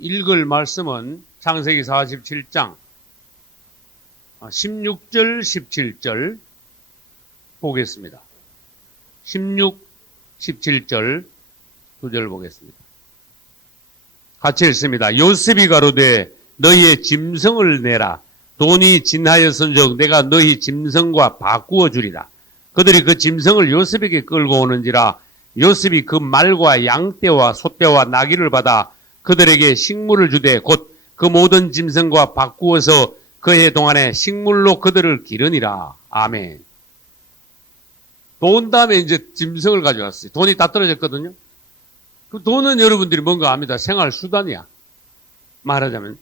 읽을 말씀은 창세기 47장 16절, 17절 보겠습니다. 16, 17절 두 절 보겠습니다. 같이 읽습니다. 요셉이 가로되 너희의 짐승을 내라. 돈이 진하였은즉 내가 너희 짐승과 바꾸어 주리라. 그들이 그 짐승을 요셉에게 끌고 오는지라. 요셉이 그 말과 양떼와 소떼와 나귀를 받아 그들에게 식물을 주되 곧 그 모든 짐승과 바꾸어서 그해 동안에 식물로 그들을 기르니라. 아멘. 돈 다음에 이제 짐승을 가져왔어요. 돈이 다 떨어졌거든요. 그 돈은 여러분들이 뭔가 압니다. 생활 수단이야. 말하자면.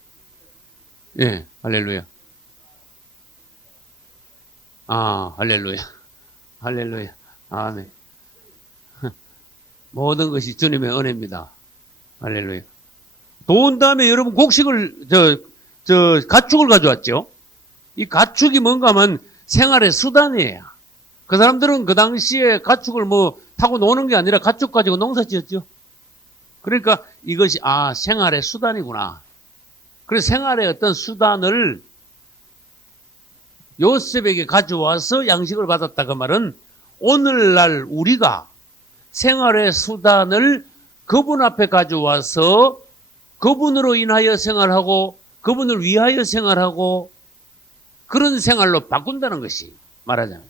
예, 할렐루야. 할렐루야. 할렐루야. 아멘. 모든 것이 주님의 은혜입니다. 할렐루야. 돈 다음에 여러분 곡식을, 가축을 가져왔죠. 이 가축이 뭔가 하면 생활의 수단이에요. 그 사람들은 그 당시에 가축을 타고 노는 게 아니라 가축 가지고 농사 지었죠. 그러니까 이것이, 생활의 수단이구나. 그래서 생활의 어떤 수단을 요셉에게 가져와서 양식을 받았다. 그 말은 오늘날 우리가 생활의 수단을 그분 앞에 가져와서 그분으로 인하여 생활하고 그분을 위하여 생활하고 그런 생활로 바꾼다는 것이 말하자면.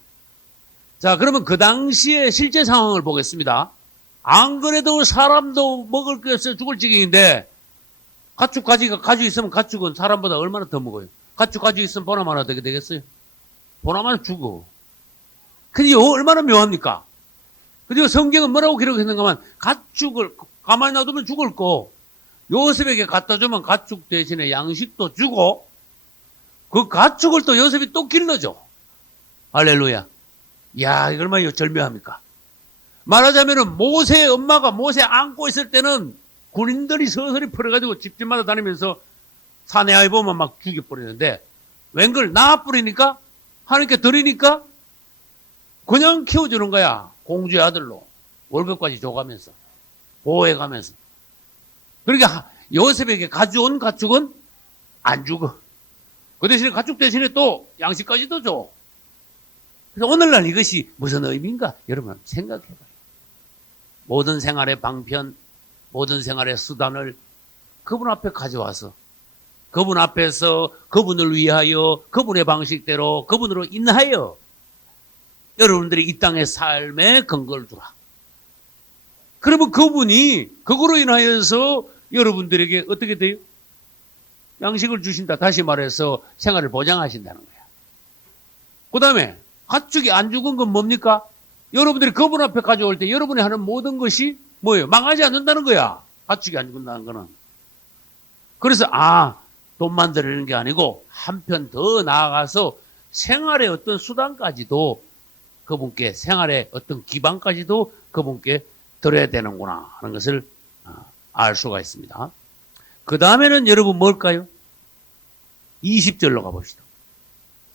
자, 그러면 그 당시의 실제 상황을 보겠습니다. 안 그래도 사람도 먹을 게 없어요. 죽을 지경인데 가축 가지고 있으면 가축은 사람보다 얼마나 더 먹어요. 가축 가지고 있으면 보나마나 되게 되겠어요. 보나마나 죽어. 근데 얼마나 묘합니까? 근데 성경은 뭐라고 기록했는가 하면 가축을 가만히 놔두면 죽을 거 요셉에게 갖다 주면 가축 대신에 양식도 주고 그 가축을 또 요셉이 또 길러줘. 할렐루야. 이야, 이거 얼마나 절묘합니까? 말하자면은 모세의 엄마가 모세 안고 있을 때는 군인들이 서서히 풀어가지고 집집마다 다니면서 사내 아이 보면 막 죽여버리는데 웬걸 낳아 뿌리니까 하나님께 드리니까 그냥 키워주는 거야. 공주의 아들로 월급까지 줘가면서 보호해가면서. 그러니까 요셉에게 가져온 가축은 안 죽어. 그 대신에 가축 대신에 또 양식까지도 줘. 그래서 오늘날 이것이 무슨 의미인가? 여러분 생각해봐요. 모든 생활의 방편, 모든 생활의 수단을 그분 앞에 가져와서 그분 앞에서 그분을 위하여 그분의 방식대로 그분으로 인하여 여러분들이 이 땅의 삶의 근거를 두라. 그러면 그분이 그거로 인하여서 여러분들에게 어떻게 돼요? 양식을 주신다. 다시 말해서 생활을 보장하신다는 거야. 그 다음에 가축이 안 죽은 건 뭡니까? 여러분들이 그분 앞에 가져올 때 여러분이 하는 모든 것이 뭐예요? 망하지 않는다는 거야. 가축이 안 죽는다는 거는. 그래서 돈만 드리는 게 아니고 한편 더 나아가서 생활의 어떤 수단까지도 그분께 생활의 어떤 기반까지도 그분께 드려야 되는구나 하는 것을 알 수가 있습니다. 그 다음에는 여러분 뭘까요? 20절로 가봅시다.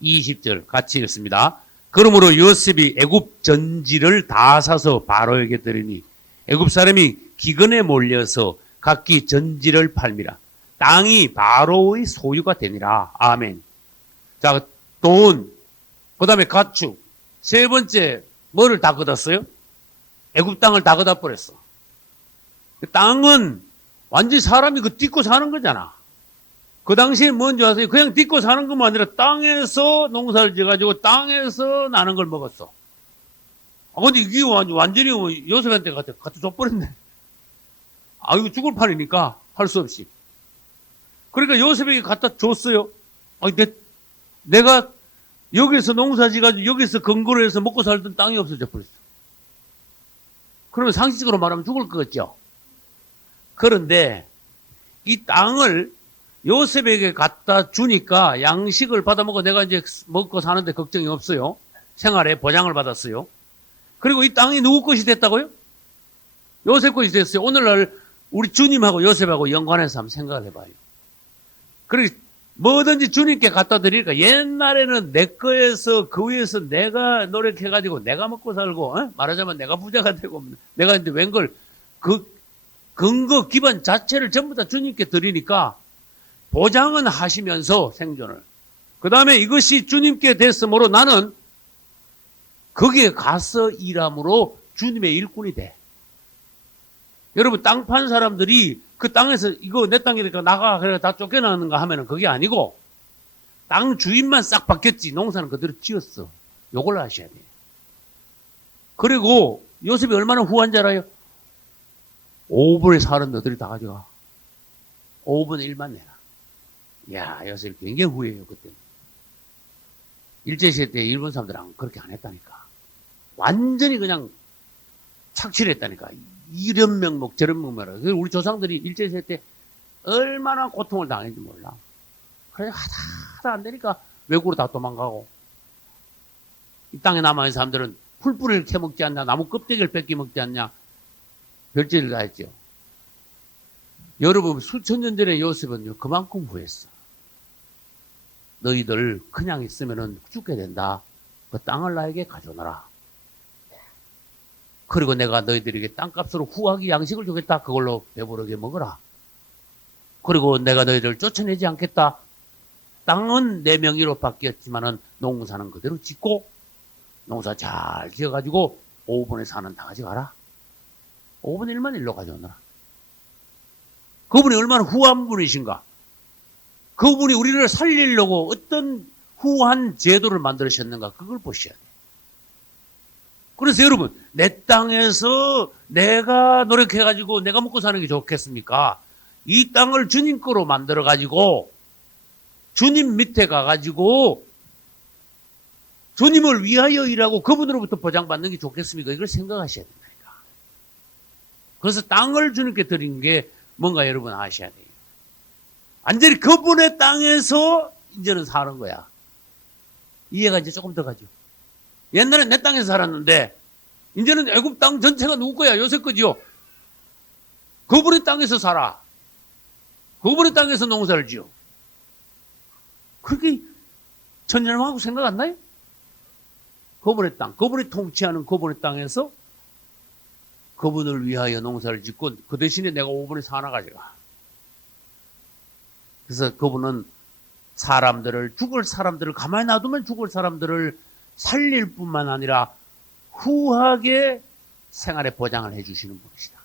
20절 같이 읽습니다. 그러므로 요셉이 애굽 전지를 다 사서 바로에게 드리니 애굽 사람이 기근에 몰려서 각기 전지를 팔미라. 땅이 바로의 소유가 되니라. 아멘. 자, 돈, 그 다음에 가축, 세 번째 뭐를 다 걷었어요? 애굽 땅을 다 걷어 버렸어. 그 땅은 완전히 사람이 그 딛고 사는 거잖아. 그 당시에 뭔지 아세요? 그냥 딛고 사는 것만 아니라 땅에서 농사를 지어가지고 땅에서 나는 걸 먹었어. 근데 이게 완전히 요셉한테 갖다 줘버렸네. 이거 죽을 판이니까 할 수 없이. 그러니까 요셉에게 갖다 줬어요. 내가 여기서 농사 지어가지고 여기서 근거로 해서 먹고 살던 땅이 없어져 버렸어. 그러면 상식적으로 말하면 죽을 것 같죠? 그런데 이 땅을 요셉에게 갖다 주니까 양식을 받아먹고 내가 이제 먹고 사는데 걱정이 없어요. 생활에 보장을 받았어요. 그리고 이 땅이 누구 것이 됐다고요? 요셉 것이 됐어요. 오늘날 우리 주님하고 요셉하고 연관해서 한번 생각을 해봐요. 그리고 뭐든지 주님께 갖다 드리니까 옛날에는 내 거에서 그 위에서 내가 노력해가지고 내가 먹고 살고 말하자면 내가 부자가 되고 내가 이제 웬걸 그 근거 기반 자체를 전부 다 주님께 드리니까 보장은 하시면서 생존을. 그 다음에 이것이 주님께 됐으므로 나는 거기에 가서 일함으로 주님의 일꾼이 돼. 여러분, 땅 판 사람들이 그 땅에서 이거 내 땅이니까 나가, 그래 다 쫓겨나는가 하면은 그게 아니고 땅 주인만 싹 바뀌었지 농사는 그대로 지었어. 요걸 아셔야 돼요. 그리고 요셉이 얼마나 후한 줄 알아요? 5분의 4는 너들이 다 가져가. 5분의 1만 내라. 이야, 요셉이 굉장히 후해요, 그때는. 일제시대 때 일본 사람들은 그렇게 안 했다니까. 완전히 그냥 착취했다니까. 이런 명목, 저런 명목이라. 우리 조상들이 일제시대 때 얼마나 고통을 당했는지 몰라. 그래, 하다 안 되니까 외국으로 다 도망가고. 이 땅에 남아있는 사람들은 풀뿌리를 캐먹지 않냐, 나무 껍데기를 뺏기 먹지 않냐, 별짓을 다 했죠. 여러분, 수천 년 전에 요셉은요, 그만큼 후했어. 너희들 그냥 있으면은 죽게 된다. 그 땅을 나에게 가져오너라. 그리고 내가 너희들에게 땅값으로 후하게 양식을 주겠다. 그걸로 배부르게 먹어라. 그리고 내가 너희들을 쫓아내지 않겠다. 땅은 내 명의로 바뀌었지만은 농사는 그대로 짓고 농사 잘 지어가지고 5분의 4는 다 가져가라. 5분의 1만 일로 가져오너라. 그분이 얼마나 후한 분이신가. 그분이 우리를 살리려고 어떤 후한 제도를 만들으셨는가. 그걸 보셔야 돼요. 그래서 여러분, 내 땅에서 내가 노력해가지고 내가 먹고 사는 게 좋겠습니까? 이 땅을 주님 거로 만들어가지고 주님 밑에 가가지고 주님을 위하여 일하고 그분으로부터 보장받는 게 좋겠습니까? 이걸 생각하셔야 된다니까. 그래서 땅을 주님께 드리는 게 뭔가 여러분 아셔야 돼요. 완전히 그분의 땅에서 이제는 사는 거야. 이해가 이제 조금 더 가죠. 옛날엔 내 땅에서 살았는데 이제는 애굽 땅 전체가 누구 거야? 요셉 거지요. 그분의 땅에서 살아. 그분의 땅에서 농사를 지어. 그렇게 천년왕하고 생각 안 나요? 그분의 땅, 그분이 통치하는 그분의 땅에서 그분을 위하여 농사를 짓고 그 대신에 내가 5분의 4 하나 가져가. 그래서 그분은 사람들을, 죽을 사람들을 가만히 놔두면 죽을 사람들을 살릴 뿐만 아니라 후하게 생활의 보장을 해주시는 분이시다.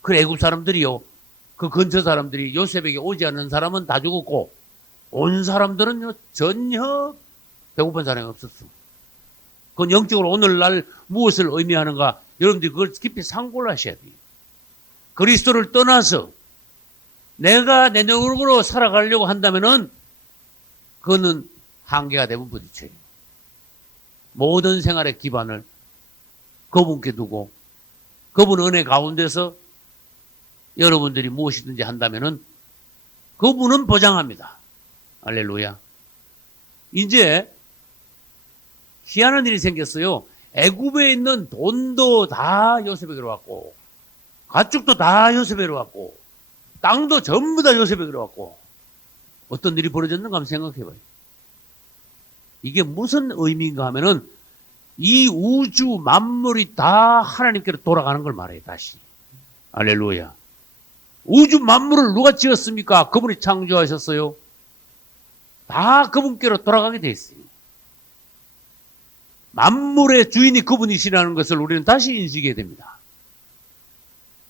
그 애굽 사람들이요, 그 근처 사람들이 요셉에게 오지 않는 사람은 다 죽었고 온 사람들은요 전혀 배고픈 사람이 없었어. 그건 영적으로 오늘날 무엇을 의미하는가, 여러분들이 그걸 깊이 상고를 하셔야 돼요. 그리스도를 떠나서 내가 내 능력으로 살아가려고 한다면은 그거는 한계가 되면 부딪혀요. 모든 생활의 기반을 그분께 두고 그분 은혜 가운데서 여러분들이 무엇이든지 한다면은 그분은 보장합니다. 할렐루야. 이제 희한한 일이 생겼어요. 애굽에 있는 돈도 다 요셉에게로 왔고 가축도 다 요셉에게로 왔고 땅도 전부 다 요셉에게로 왔고 어떤 일이 벌어졌는가 한번 생각해봐요. 이게 무슨 의미인가 하면은 이 우주 만물이 다 하나님께로 돌아가는 걸 말해요. 다시. 할렐루야. 우주 만물을 누가 지었습니까? 그분이 창조하셨어요. 다 그분께로 돌아가게 돼 있어요. 만물의 주인이 그분이시라는 것을 우리는 다시 인식해야 됩니다.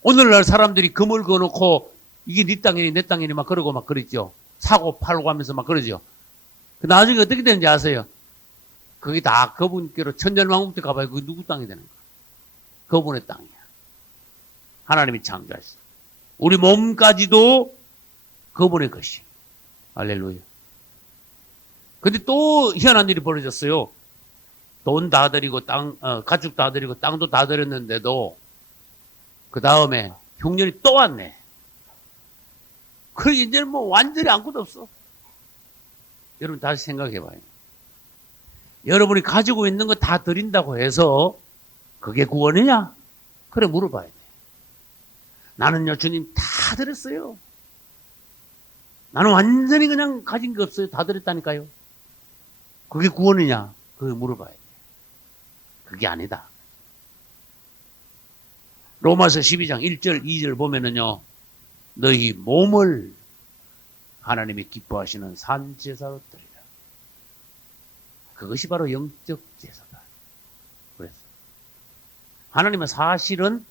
오늘날 사람들이 금을 그어놓고 이게 네 땅이니 내 땅이니 막 그러고 막 그러죠. 사고 팔고 하면서 막 그러죠. 나중에 어떻게 되는지 아세요? 그게 다 그분께로 천년왕국때 가봐요. 그게 누구 땅이 되는 거야? 그분의 땅이야. 하나님이 창조하셨어. 우리 몸까지도 그분의 것이. 할렐루야. 근데 또 희한한 일이 벌어졌어요. 돈 다 드리고 가축 다 드리고 땅도 다 드렸는데도 그 다음에 흉년이 또 왔네. 그래 이제는 뭐 완전히 아무것도 없어. 여러분 다시 생각해봐요. 여러분이 가지고 있는 거 다 드린다고 해서 그게 구원이냐? 그래 물어봐야 돼. 나는요 주님 다 드렸어요. 나는 완전히 그냥 가진 게 없어요. 다 드렸다니까요. 그게 구원이냐? 그게 물어봐야 돼. 그게 아니다. 로마서 12장 1절 2절 보면은요, 너희 몸을 하나님이 기뻐하시는 산 제사로 드리라. 그것이 바로 영적 제사다. 그래서 하나님은 사실은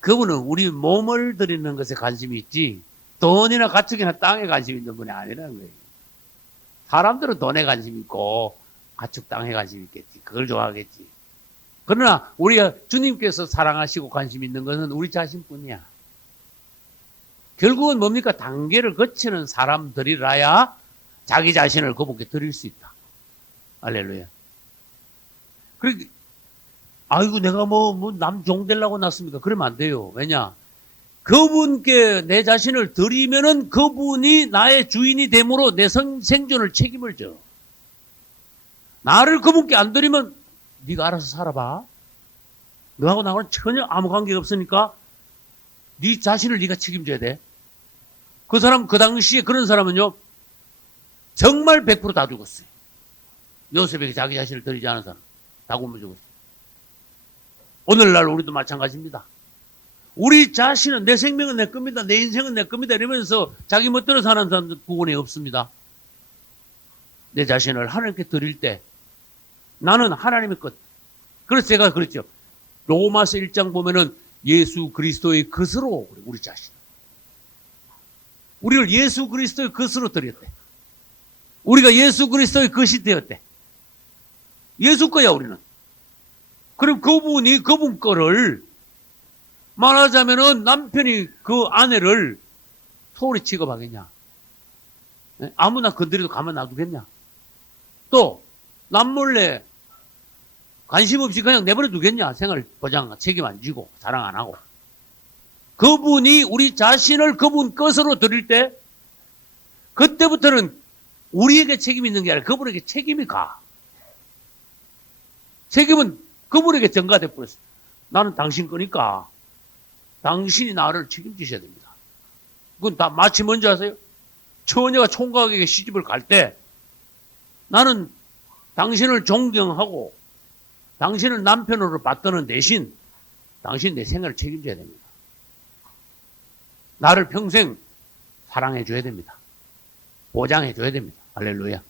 그분은 우리 몸을 드리는 것에 관심이 있지 돈이나 가축이나 땅에 관심 있는 분이 아니라는 거예요. 사람들은 돈에 관심 있고 가축 땅에 관심 있겠지. 그걸 좋아하겠지. 그러나 우리가 주님께서 사랑하시고 관심 있는 것은 우리 자신뿐이야. 결국은 뭡니까? 단계를 거치는 사람들이라야 자기 자신을 그분께 드릴 수 있다. 할렐루야. 그러니까 아이고 내가 남 종 되려고 났습니까? 그러면 안 돼요. 왜냐? 그분께 내 자신을 드리면은 그분이 나의 주인이 됨으로 내 생존을 책임을 져. 나를 그분께 안 드리면 네가 알아서 살아봐. 너하고 나하고는 전혀 아무 관계가 없으니까 네 자신을 네가 책임져야 돼. 그 사람 그 당시에 그런 사람은요 정말 100%다 죽었어요. 요셉에게 자기 자신을 드리지 않은 사람 다 굶어 죽었어요. 오늘날 우리도 마찬가지입니다. 우리 자신은 내 생명은 내 겁니다. 내 인생은 내 겁니다. 이러면서 자기 멋대로 사는 사람들 구원이 없습니다. 내 자신을 하나님께 드릴 때 나는 하나님의 것. 그래서 제가 그랬죠. 로마서 1장 보면은 예수 그리스도의 것으로 우리 자신. 우리를 예수 그리스도의 것으로 드렸대. 우리가 예수 그리스도의 것이 되었대. 예수 거야 우리는. 그럼 그분이 그분 거를 말하자면은 남편이 그 아내를 소홀히 취급하겠냐? 아무나 건드려도 가만 놔두겠냐? 또 남몰래 관심 없이 그냥 내버려 두겠냐? 생활 보장 책임 안 지고 사랑 안 하고. 그분이 우리 자신을 그분 것으로 드릴 때 그때부터는 우리에게 책임이 있는 게 아니라 그분에게 책임이 가. 책임은 그분에게 전가돼 버렸어. 나는 당신 거니까 당신이 나를 책임지셔야 됩니다. 그건 다 마치 뭔지 아세요? 처녀가 총각에게 시집을 갈 때 나는 당신을 존경하고 당신을 남편으로 받드는 대신 당신 내 생활을 책임져야 됩니다. 나를 평생 사랑해 줘야 됩니다. 보장해 줘야 됩니다. 할렐루야.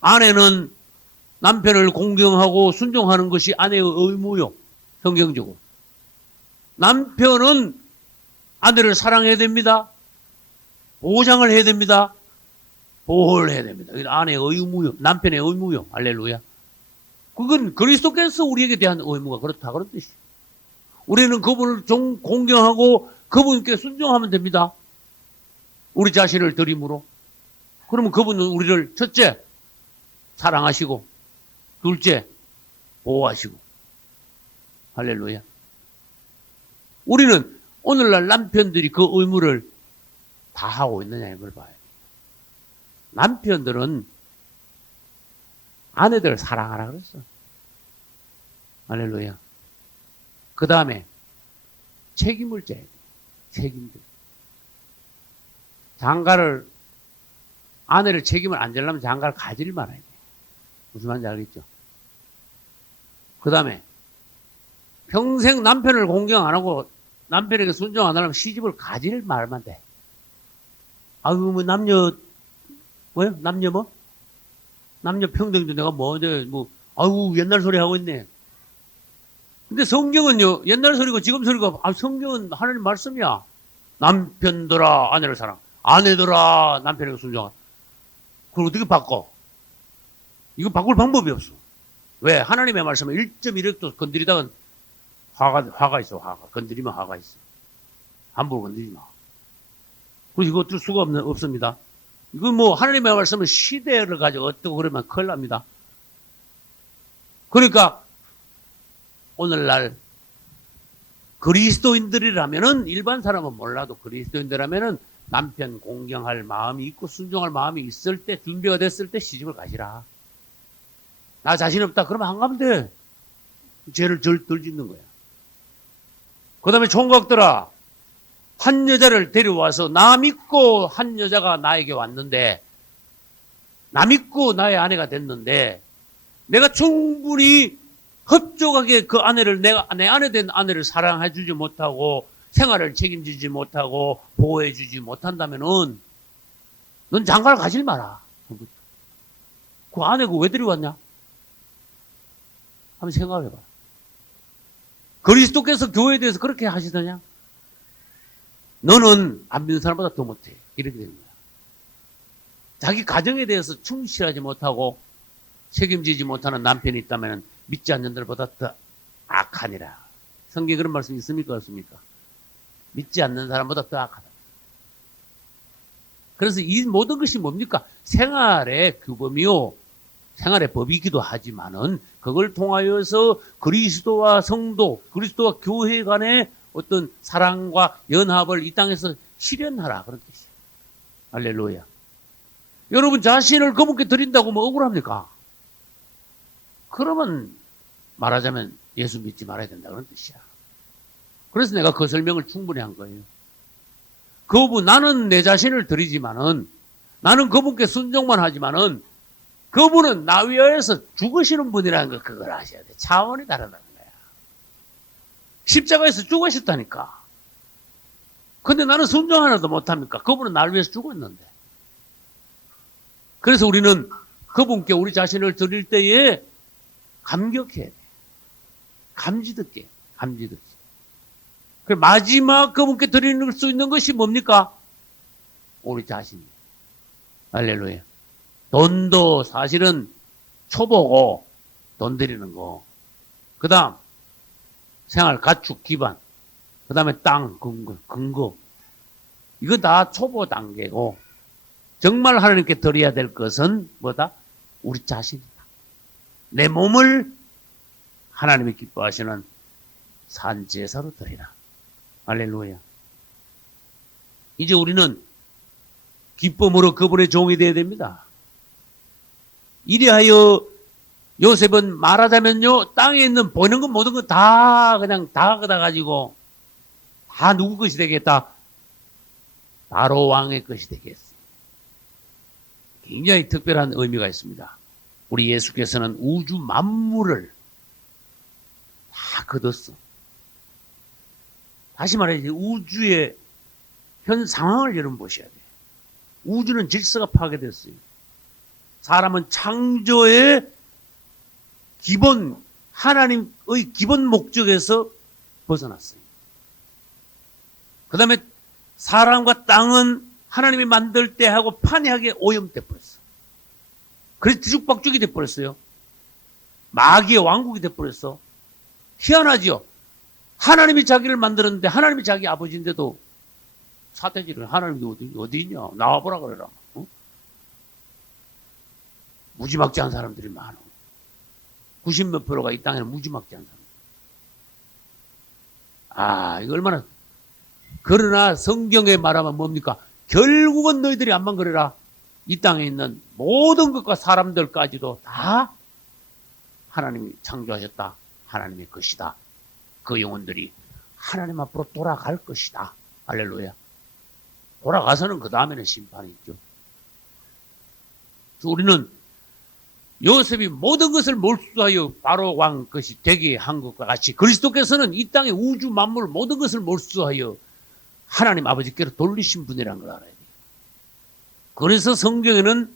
아내는 남편을 공경하고 순종하는 것이 아내의 의무요. 성경적으로. 남편은 아내를 사랑해야 됩니다. 보장을 해야 됩니다. 보호를 해야 됩니다. 아내의 의무요. 남편의 의무요. 할렐루야. 그건 그리스도께서 우리에게 대한 의무가 그렇다. 그런 뜻이에요. 우리는 그분을 공경하고 그분께 순종하면 됩니다. 우리 자신을 드림으로. 그러면 그분은 우리를 첫째, 사랑하시고, 둘째, 보호하시고. 할렐루야. 우리는 오늘날 남편들이 그 의무를 다 하고 있느냐 이걸 봐요. 남편들은 아내들을 사랑하라 그랬어. 할렐루야. 그 다음에 책임을 져야 돼. 책임들. 아내를 책임을 안 지려면 장가를 가지를 말아야 돼. 무슨 말인지 알겠죠? 그 다음에 평생 남편을 공경 안 하고 남편에게 순종 안 하려면 시집을 가지를 말만 돼. 아유, 남녀 평등도 내가 아유, 옛날 소리 하고 있네. 근데 성경은요, 옛날 소리고 지금 소리고, 성경은 하나님 말씀이야. 남편들아, 아내를 사랑. 아내들아, 남편에게 순종하라. 그걸 어떻게 바꿔? 이거 바꿀 방법이 없어. 왜? 하나님의 말씀은 1.1획도 건드리다가 화가 있어, 화가. 건드리면 화가 있어. 함부로 건드리지 마. 그래서 이거 어쩔 수가 없습니다. 이거 하나님의 말씀은 시대를 가지고 어떻고 그러면 큰일 납니다. 그러니까, 오늘날 그리스도인들이라면은 일반 사람은 몰라도 그리스도인들이라면은 남편 공경할 마음이 있고 순종할 마음이 있을 때 준비가 됐을 때 시집을 가시라. 나 자신 없다 그러면 안 가면 돼. 죄를 덜 짓는 거야. 그 다음에 총각들아, 한 여자를 데려와서 나 믿고 한 여자가 나에게 왔는데 나 믿고 나의 아내가 됐는데 내가 충분히 흡족하게 그 아내를 내 아내 된 아내를 사랑해 주지 못하고 생활을 책임지지 못하고 보호해 주지 못한다면은 넌 장가를 가질 마라. 그 아내 그거 왜 데려왔냐? 한번 생각해 봐. 그리스도께서 교회에 대해서 그렇게 하시더냐? 너는 안 믿는 사람보다 더 못해. 이렇게 되는 거야. 자기 가정에 대해서 충실하지 못하고 책임지지 못하는 남편이 있다면 믿지 않는 자들보다 더 악하니라. 성경에 그런 말씀 있습니까? 없습니까? 믿지 않는 사람보다 더 악하다. 그래서 이 모든 것이 뭡니까? 생활의 규범이요. 생활의 법이기도 하지만은 그걸 통하여서 그리스도와 성도, 그리스도와 교회 간의 어떤 사랑과 연합을 이 땅에서 실현하라. 그런 뜻이에요. 할렐루야. 여러분 자신을 그분께 드린다고 뭐 억울합니까? 그러면 말하자면 예수 믿지 말아야 된다. 그런 뜻이야. 그래서 내가 그 설명을 충분히 한 거예요. 그분, 나는 내 자신을 드리지만은, 나는 그분께 순종만 하지만은, 그분은 나 위하여서 죽으시는 분이라는 거, 그걸 아셔야 돼. 차원이 다르다는 거야. 십자가에서 죽으셨다니까. 근데 나는 순종 하나도 못합니까? 그분은 나를 위해서 죽었는데. 그래서 우리는 그분께 우리 자신을 드릴 때에 감격해야 돼. 감지 듣게. 그 마지막 그분께 드리는 수 있는 것이 뭡니까? 우리 자신. 할렐루야. 돈도 사실은 초보고 돈 드리는 거. 그 다음 생활 가축 기반. 그 다음에 땅 근거. 이거 다 초보 단계고 정말 하나님께 드려야 될 것은 뭐다? 우리 자신이다. 내 몸을 하나님이 기뻐하시는 산제사로 드리라. 할렐루야. 이제 우리는 기쁨으로 그분의 종이 되어야 됩니다. 이리하여 요셉은 말하자면요, 땅에 있는 보이는 것 모든 것 다 그냥 다 걷어가지고 다 누구 것이 되겠다? 바로 왕의 것이 되겠어요. 굉장히 특별한 의미가 있습니다. 우리 예수께서는 우주 만물을 다 걷었어. 다시 말해서 우주의 현 상황을 여러분 보셔야 돼요. 우주는 질서가 파괴됐어요. 사람은 창조의 기본, 하나님의 기본 목적에서 벗어났어요. 그 다음에 사람과 땅은 하나님이 만들 때 하고 판이하게 오염돼 버렸어. 그래서 뒤죽박죽이 돼 버렸어요. 마귀의 왕국이 돼 버렸어. 희한하지요. 하나님이 자기를 만들었는데 하나님이 자기 아버지인데도 사태질을 하나님이 어디 있냐 나와보라 그래라. 어? 무지막지한 사람들이 많아. 90몇 프로가 이 땅에는 무지막지한 사람. 이거 얼마나. 그러나 성경에 말하면 뭡니까? 결국은 너희들이 암만 그래라. 이 땅에 있는 모든 것과 사람들까지도 다 하나님이 창조하셨다. 하나님의 것이다. 그 영혼들이 하나님 앞으로 돌아갈 것이다. 할렐루야. 돌아가서는 그 다음에는 심판이 있죠. 그래서 우리는 요셉이 모든 것을 몰수하여 바로 왕 것이 되게 한 것과 같이 그리스도께서는 이 땅의 우주 만물 모든 것을 몰수하여 하나님 아버지께로 돌리신 분이라는 걸 알아야 돼요. 그래서 성경에는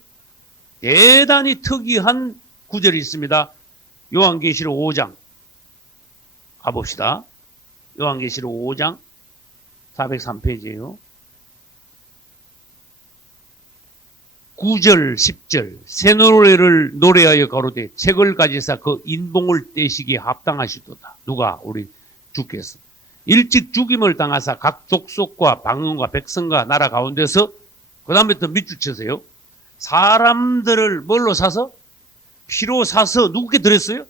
대단히 특이한 구절이 있습니다. 요한계시록 5장 가봅시다. 요한계시록 5장 403페이지예요. 9절 10절 새 노래를 노래하여 가로되 책을 가지사 그 인봉을 떼시기에 합당하시도다. 누가? 우리 주께서. 일찍 죽임을 당하사 각 족속과 방언과 백성과 나라 가운데서 그 다음부터 밑줄 쳐서요. 사람들을 뭘로 사서? 피로 사서 누구께 드렸어요?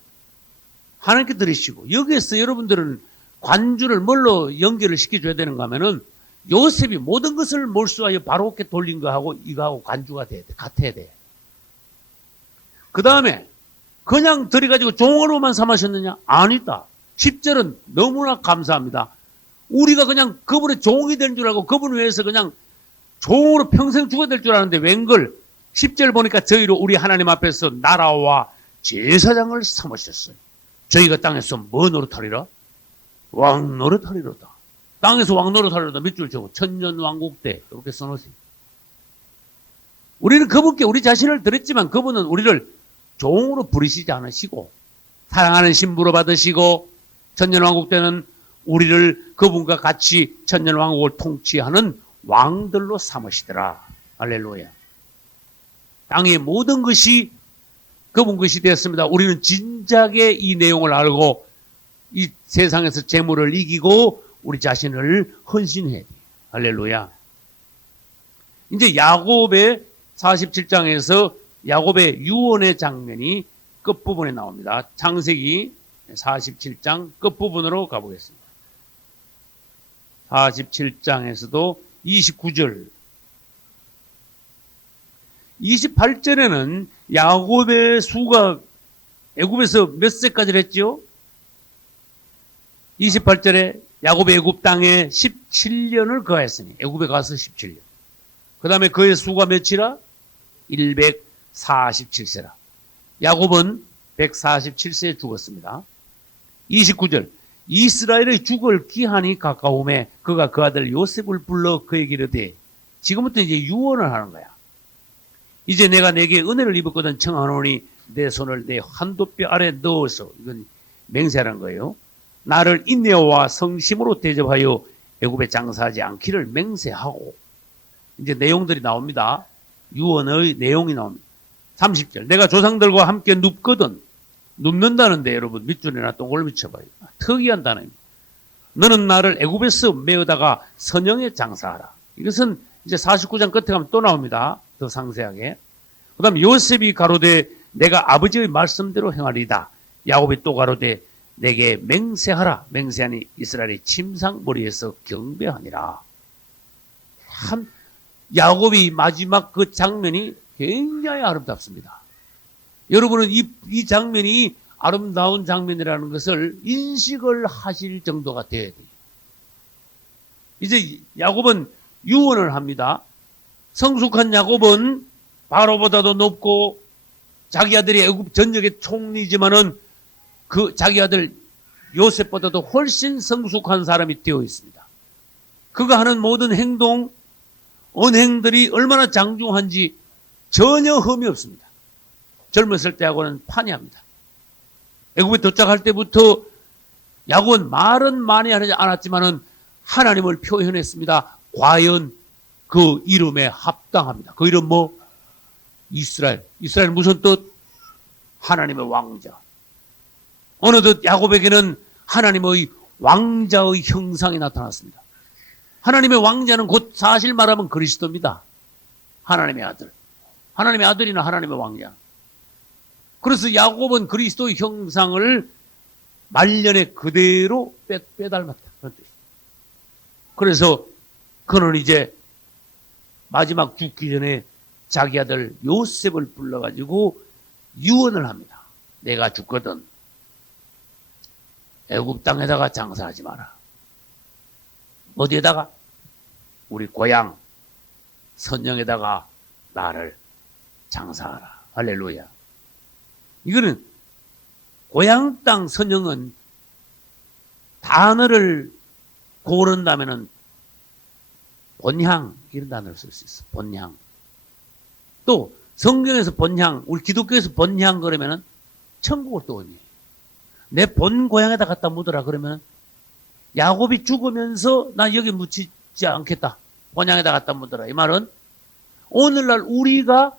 하나님께 드리시고 여기에서 여러분들은 관주를 뭘로 연결을 시켜줘야 되는가 하면은 요셉이 모든 것을 몰수하여 바로께 돌린 거하고 이거하고 관주가 돼야 돼. 같아야 돼. 그 다음에 그냥 들여가지고 종으로만 삼으셨느냐? 아니다. 10절은 너무나 감사합니다. 우리가 그냥 그분의 종이 된 줄 알고 그분을 위해서 그냥 종으로 평생 죽어야 될 줄 아는데 웬걸 10절 보니까 저희로 우리 하나님 앞에서 나라와 제사장을 삼으셨어요. 저희가 땅에서 뭐 노릇하리라? 왕 노릇하리로다. 땅에서 왕 노릇하리로다. 밑줄 적고 천년왕국 때 이렇게 써놓으세요. 우리는 그분께 우리 자신을 드렸지만 그분은 우리를 종으로 부르시지 않으시고 사랑하는 신부로 받으시고 천년왕국 때는 우리를 그분과 같이 천년왕국을 통치하는 왕들로 삼으시더라. 할렐루야. 땅의 모든 것이 그분 것이 되었습니다. 우리는 진작에 이 내용을 알고 이 세상에서 재물을 이기고 우리 자신을 헌신해야 돼요. 할렐루야. 이제 야곱의 47장에서 야곱의 유언의 장면이 끝부분에 나옵니다. 창세기 47장 끝부분으로 가보겠습니다. 47장에서도 29절 28절에는 야곱의 수가 애굽에서 몇 세까지 했죠? 28절에 야곱의 애굽 땅에 17년을 거했으니 애굽에 가서 17년. 그 다음에 그의 수가 몇이라? 147세라. 야곱은 147세에 죽었습니다. 29절 이스라엘의 죽을 기한이 가까움에 그가 그 아들 요셉을 불러 그에게 이르되 지금부터 이제 유언을 하는 거야. 이제 내가 내게 은혜를 입었거든 청하노니 내 손을 내 한도뼈 아래 넣어서 이건 맹세하는 거예요. 나를 인내와 성심으로 대접하여 애굽에 장사하지 않기를 맹세하고 이제 내용들이 나옵니다. 유언의 내용이 나옵니다. 30절 내가 조상들과 함께 눕거든 눕는다는데 여러분 밑줄에나 동그라미 쳐봐요. 특이한 단어입니다. 너는 나를 애굽에서 메어다가 선영에 장사하라. 이것은 이제 49장 끝에 가면 또 나옵니다. 더 상세하게. 그 다음 요셉이 가로되 내가 아버지의 말씀대로 행하리다. 야곱이 또 가로되 내게 맹세하라. 맹세하니 이스라엘의 침상 머리에서 경배하니라. 참 야곱이 마지막 그 장면이 굉장히 아름답습니다. 여러분은 이 장면이 아름다운 장면이라는 것을 인식을 하실 정도가 되어야 돼요. 이제 야곱은 유언을 합니다. 성숙한 야곱은 바로보다도 높고 자기 아들이 애굽 전역의 총리지만은 그 자기 아들 요셉보다도 훨씬 성숙한 사람이 되어 있습니다. 그가 하는 모든 행동, 언행들이 얼마나 장중한지 전혀 흠이 없습니다. 젊었을 때하고는 판이합니다. 애굽에 도착할 때부터 야곱은 말은 많이 하지 않았지만은 하나님을 표현했습니다. 과연 그 이름에 합당합니다. 그 이름 뭐? 이스라엘. 이스라엘 무슨 뜻? 하나님의 왕자. 어느덧 야곱에게는 하나님의 왕자의 형상이 나타났습니다. 하나님의 왕자는 곧 사실 말하면 그리스도입니다. 하나님의 아들. 하나님의 아들이나 하나님의 왕자. 그래서 야곱은 그리스도의 형상을 말년에 그대로 빼닮았다. 그래서 그는 이제 마지막 죽기 전에 자기 아들 요셉을 불러가지고 유언을 합니다. 내가 죽거든 애굽 땅에다가 장사하지 마라. 어디에다가? 우리 고향 선영에다가 나를 장사하라. 할렐루야. 이거는 고향 땅 선영은 단어를 고른다면은 본향 이런 단어를 쓸 수 있어. 본향. 또 성경에서 본향, 우리 기독교에서 본향 그러면은 천국을 떠올려. 내 본 고향에다 갖다 묻어라 그러면 야곱이 죽으면서 나 여기 묻히지 않겠다. 본향에다 갖다 묻어라. 이 말은 오늘날 우리가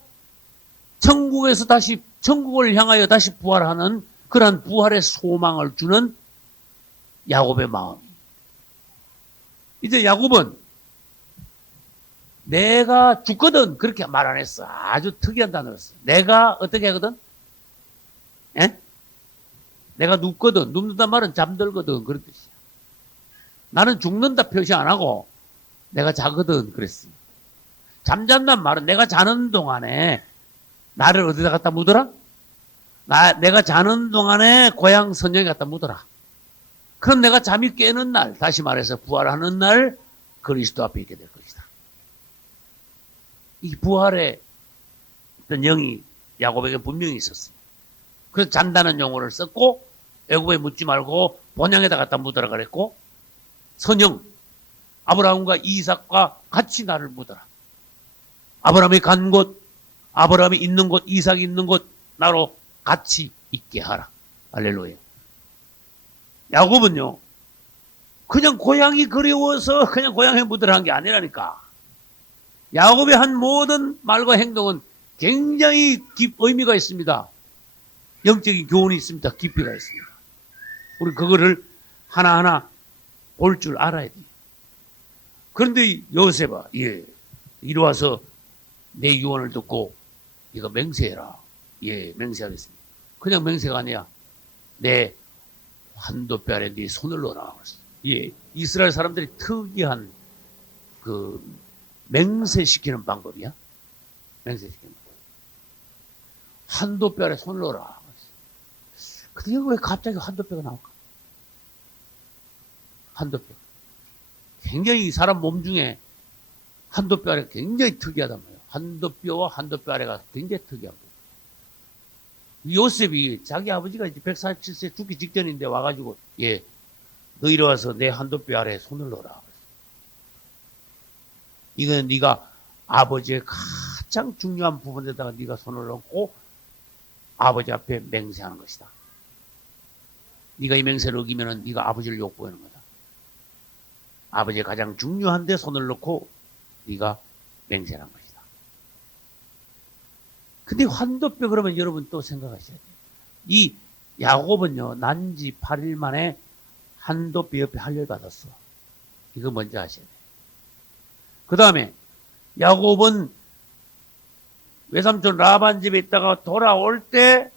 천국에서 다시 천국을 향하여 다시 부활하는 그러한 부활의 소망을 주는 야곱의 마음. 이제 야곱은 내가 죽거든 그렇게 말 안 했어. 아주 특이한 단어였어. 내가 어떻게 하거든? 에? 내가 눕거든. 눕는단 말은 잠들거든 그런 뜻이야. 나는 죽는다 표시 안 하고 내가 자거든 그랬어. 잠잔단 말은 내가 자는 동안에 나를 어디다 갖다 묻어라? 내가 자는 동안에 고향 선영에 갖다 묻어라. 그럼 내가 잠이 깨는 날, 다시 말해서 부활하는 날 그리스도 앞에 있게 될 것이다. 이 부활의 어떤 영이 야곱에게 분명히 있었어요. 그래서 잔다는 용어를 썼고 애굽에 묻지 말고 본향에다 갖다 묻어라 그랬고, 선영 아브라함과 이삭과 같이 나를 묻어라. 아브라함이 간 곳, 아브라함이 있는 곳, 이삭이 있는 곳 나로 같이 있게 하라. 할렐루야. 야곱은요, 그냥 고향이 그리워서 그냥 고향에 묻으라 한 게 아니라니까. 야곱의 한 모든 말과 행동은 굉장히 의미가 있습니다. 영적인 교훈이 있습니다. 깊이가 있습니다. 우리 그거를 하나하나 볼 줄 알아야 돼요. 그런데 요셉아, 이리 와서 내 유언을 듣고 이거 맹세해라. 예, 맹세하겠습니다. 그냥 맹세가 아니야. 내 환도뼈 아래 네 손을 넣어라. 예, 이스라엘 사람들이 특이한 그 맹세시키는 방법이야. 맹세시키는 방법. 환도뼈 아래 손을 넣어라. 근데 왜 갑자기 환도뼈가 나올까? 환도뼈. 굉장히 사람 몸 중에 환도뼈 아래가 굉장히 특이하단 말이에요. 환도뼈와 환도뼈 아래가 굉장히 특이하고. 요셉이 자기 아버지가 이제 147세 죽기 직전인데 와가지고, 너 이리 와서 내 환도뼈 아래에 손을 넣어라. 이건 네가 아버지의 가장 중요한 부분에다가 네가 손을 넣고 아버지 앞에 맹세하는 것이다. 네가 이 맹세를 어기면은 네가 아버지를 욕보이는 거다. 아버지의 가장 중요한 데 손을 넣고 네가 맹세하는 것이다. 근데 환도뼈 그러면 여러분 또 생각하셔야 돼요. 이 야곱은요, 난지 8일 만에 환도뼈 옆에 할례를 받았어. 이거 먼저 아셔야 돼요. 그 다음에 야곱은 외삼촌 라반 집에 있다가 돌아올 때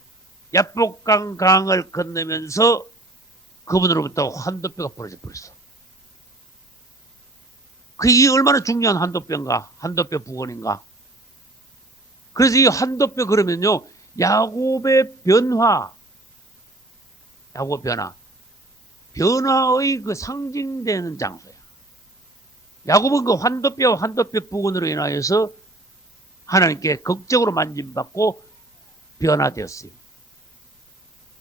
야복강 강을 건너면서 그분으로부터 환도뼈가 부러져 버렸어. 이 얼마나 중요한 환도뼈인가, 환도뼈 부건인가. 그래서 이 환도뼈 그러면요, 야곱의 변화, 야곱 변화의 그 상징되는 장소야. 야곱은 그 환도뼈와 환도뼈 부근으로 인하여서 하나님께 극적으로 만짐받고 변화되었어요.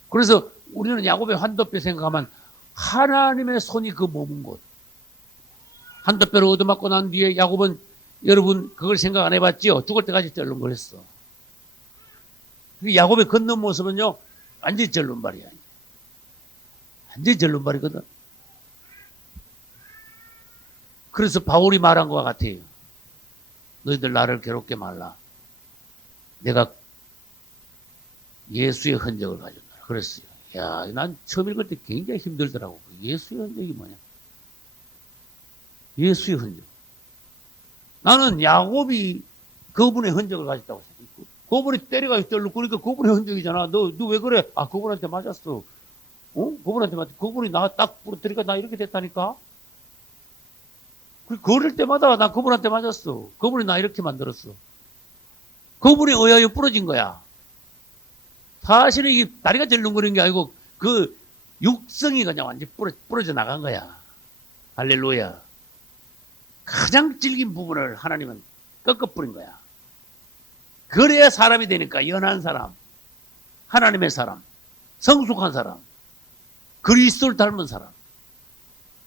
그래서 우리는 야곱의 환도뼈 생각하면 하나님의 손이 그 머문 곳. 환도뼈를 얻어맞고 난 뒤에 야곱은, 여러분 그걸 생각 안 해봤지요? 죽을 때까지 절름거렸어. 야곱의 걷는 모습은요, 완전히 절름발이야. 완전히 절름발이거든. 그래서 바울이 말한 것과 같아요. 너희들 나를 괴롭게 말라. 내가 예수의 흔적을 가졌노라. 그랬어요. 야, 난 처음 읽을 때 굉장히 힘들더라고. 예수의 흔적이 뭐냐? 예수의 흔적. 나는 야곱이 그분의 흔적을 가졌다고 생각했고, 그분이 때려가지고 쩔르꾸니까 그분의 흔적이잖아. 너 왜 그래? 아, 그분한테 맞았어. 그분한테 맞았어. 그분이 나 딱 부러뜨리니까 나 이렇게 됐다니까? 걸을 때마다 나 그분한테 맞았어. 그분이 나 이렇게 만들었어. 그분에 의하여 부러진 거야. 사실은 이게 다리가 절름거리는 게 아니고 그 육성이 그냥 완전히 부러져 나간 거야. 할렐루야. 가장 질긴 부분을 하나님은 꺾어버린 거야. 그래야 사람이 되니까, 연한 사람, 하나님의 사람, 성숙한 사람, 그리스도를 닮은 사람.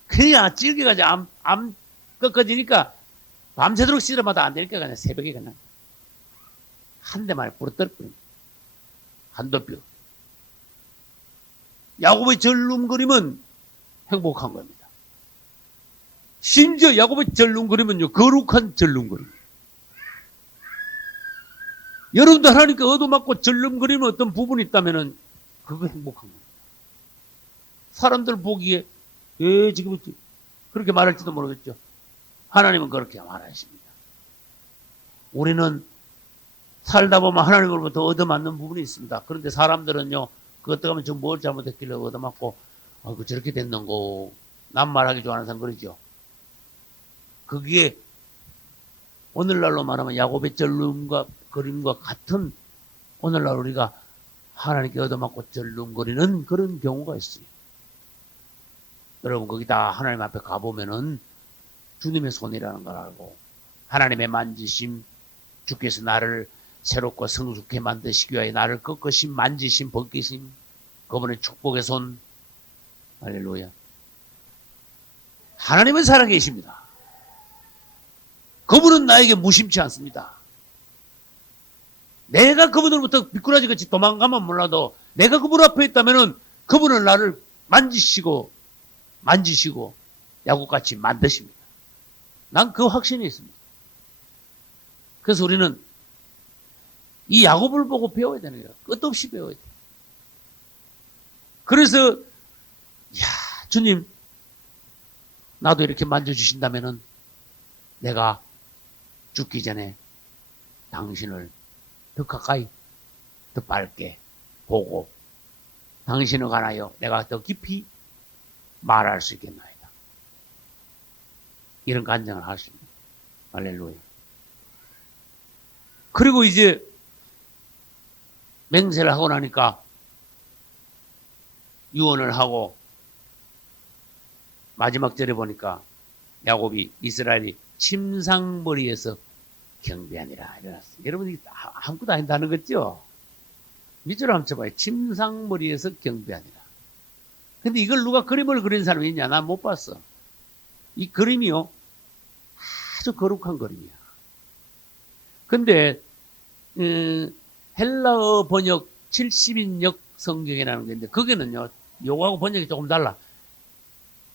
그래야 질겨가지고 암 꺾어지니까 밤새도록 씻어마다 안 되니까 그냥 새벽에 그냥 한 대만 부러뜨려버린 거야. 환도뼈. 야곱의 절름거림은 행복한 겁니다. 심지어 야곱의 절름거림은요, 거룩한 절름거림. 여러분도 하나님께 얻어맞고 절름거리는 어떤 부분이 있다면은 그거 행복한 겁니다. 사람들 보기에 지금 그렇게 말할지도 모르겠죠. 하나님은 그렇게 말하십니다. 우리는 살다 보면 하나님으로부터 얻어맞는 부분이 있습니다. 그런데 사람들은요, 그것 때문에 저 뭘 잘못했길래 얻어맞고, 그 저렇게 됐는고, 남 말하기 좋아하는 사람 그러죠. 그게 오늘날로 말하면 야곱의 절름과 그림과 같은, 오늘날 우리가 하나님께 얻어맞고 절름거리는 그런 경우가 있어요. 여러분, 거기다 하나님 앞에 가보면은 주님의 손이라는 걸 알고, 하나님의 만지심, 주께서 나를 새롭고 성숙해 만드시기 위하여 나를 꺾으심, 만지심, 벗기심, 그분의 축복의 손. 할렐루야. 하나님은 살아계십니다. 그분은 나에게 무심치 않습니다. 내가 그분으로부터 미꾸라지같이 도망가면 몰라도 내가 그분 앞에 있다면 그분은 나를 만지시고 야곱같이 만드십니다. 난 그 확신이 있습니다. 그래서 우리는 이 야곱을 보고 배워야 되는 거예요. 끝없이 배워야 돼요. 그래서 주님 나도 이렇게 만져주신다면 내가 죽기 전에 당신을 더 가까이 더 밝게 보고 당신을 관하여 내가 더 깊이 말할 수 있겠나이다. 이런 간증을 하십니다. 할렐루야. 그리고 이제 맹세를 하고 나니까 유언을 하고 마지막 절에 보니까 야곱이 이스라엘이 침상머리에서 경배하니라 이래놨어요. 여러분이 아무것도 아닌다는 거죠? 밑줄 한번 쳐봐요. 침상머리에서 경배하니라. 근데 이걸 누가 그림을 그린 사람이 있냐? 난 못 봤어. 이 그림이요, 아주 거룩한 그림이야. 근데 헬라어 번역 70인역 성경이라는 게 있는데 거기는요, 요거하고 번역이 조금 달라.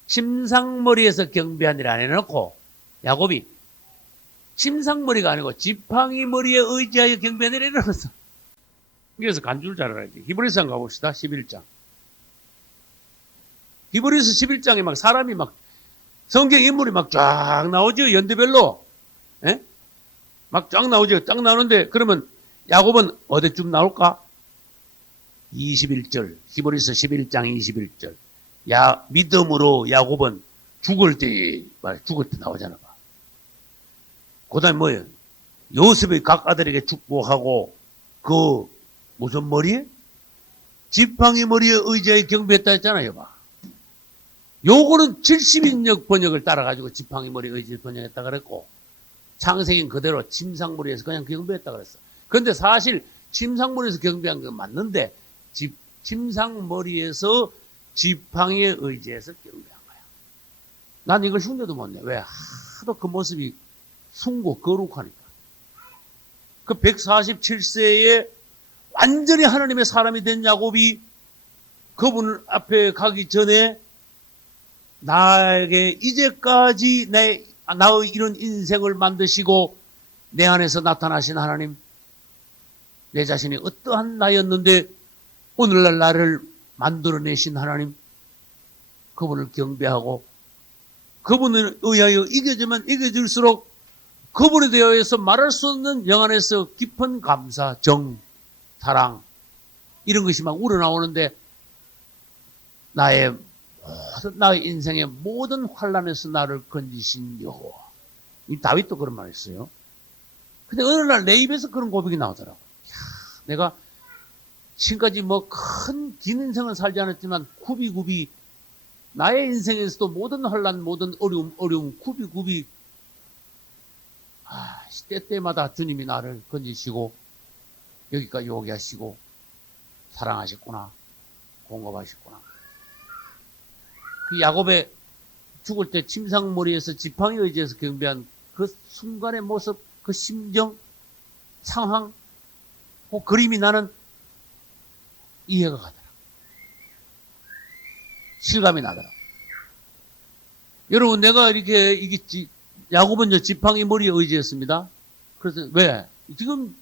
침상머리에서 경배하니라 안 해놓고 야곱이 침상머리가 아니고 지팡이 머리에 의지하여 경배하니라 이러면서. 그래서 간주를 잘 알아야지. 히브리서 한번 가봅시다. 11장. 히브리서 11장에 막 사람이 막 성경 인물이 막 쫙 나오죠. 연대별로. 예? 막 쫙 나오죠. 쫙 나오는데 그러면 야곱은 어디쯤 나올까? 21절. 히브리서 11장 21절. 믿음으로 야곱은 죽을 때 나오잖아. 그 다음에 뭐예요? 요셉의 각 아들에게 축복하고, 무슨 머리에? 지팡이 머리에 의지하여 경배했다 했잖아요. 봐. 요거는 70인역 번역을 따라가지고 지팡이 머리에 의지하여 번역했다 그랬고, 창세기는 그대로 침상머리에서 그냥 경배했다 그랬어. 그런데 사실 침상머리에서 경배한 건 맞는데, 침상머리에서 지팡이에 의지해서 경배한 거야. 난 이걸 흉내도 못 내. 왜? 하도 그 모습이 숭고 거룩하니까. 그 147세에 완전히 하나님의 사람이 된 야곱이 그분 앞에 가기 전에 나에게 이제까지 나의 이런 인생을 만드시고 내 안에서 나타나신 하나님, 내 자신이 어떠한 나였는데 오늘날 나를 만들어내신 하나님, 그분을 경배하고 그분을 의하여 이겨지면 이겨질수록 그분에 대하여서 말할 수 없는 영 안에서 깊은 감사, 정, 사랑 이런 것이 막 우러나오는데 나의 인생의 모든 환란에서 나를 건지신 여호와. 이 다윗도 그런 말 했어요. 근데 어느 날 내 입에서 그런 고백이 나오더라고. 내가 지금까지 큰 긴 인생을 살지 않았지만 굽이굽이 나의 인생에서도 모든 환란, 모든 어려움 굽이굽이 때때마다 주님이 나를 건지시고 여기까지 오게 하시고 사랑하셨구나, 공급하셨구나. 그 야곱의 죽을 때 침상머리에서 지팡이 의지해서 경배한 그 순간의 모습, 그 심정, 상황, 그 그림이 나는 이해가 가더라. 실감이 나더라. 여러분, 내가 이게 야곱은 지팡이 머리에 의지했습니다. 그래서 왜? 지금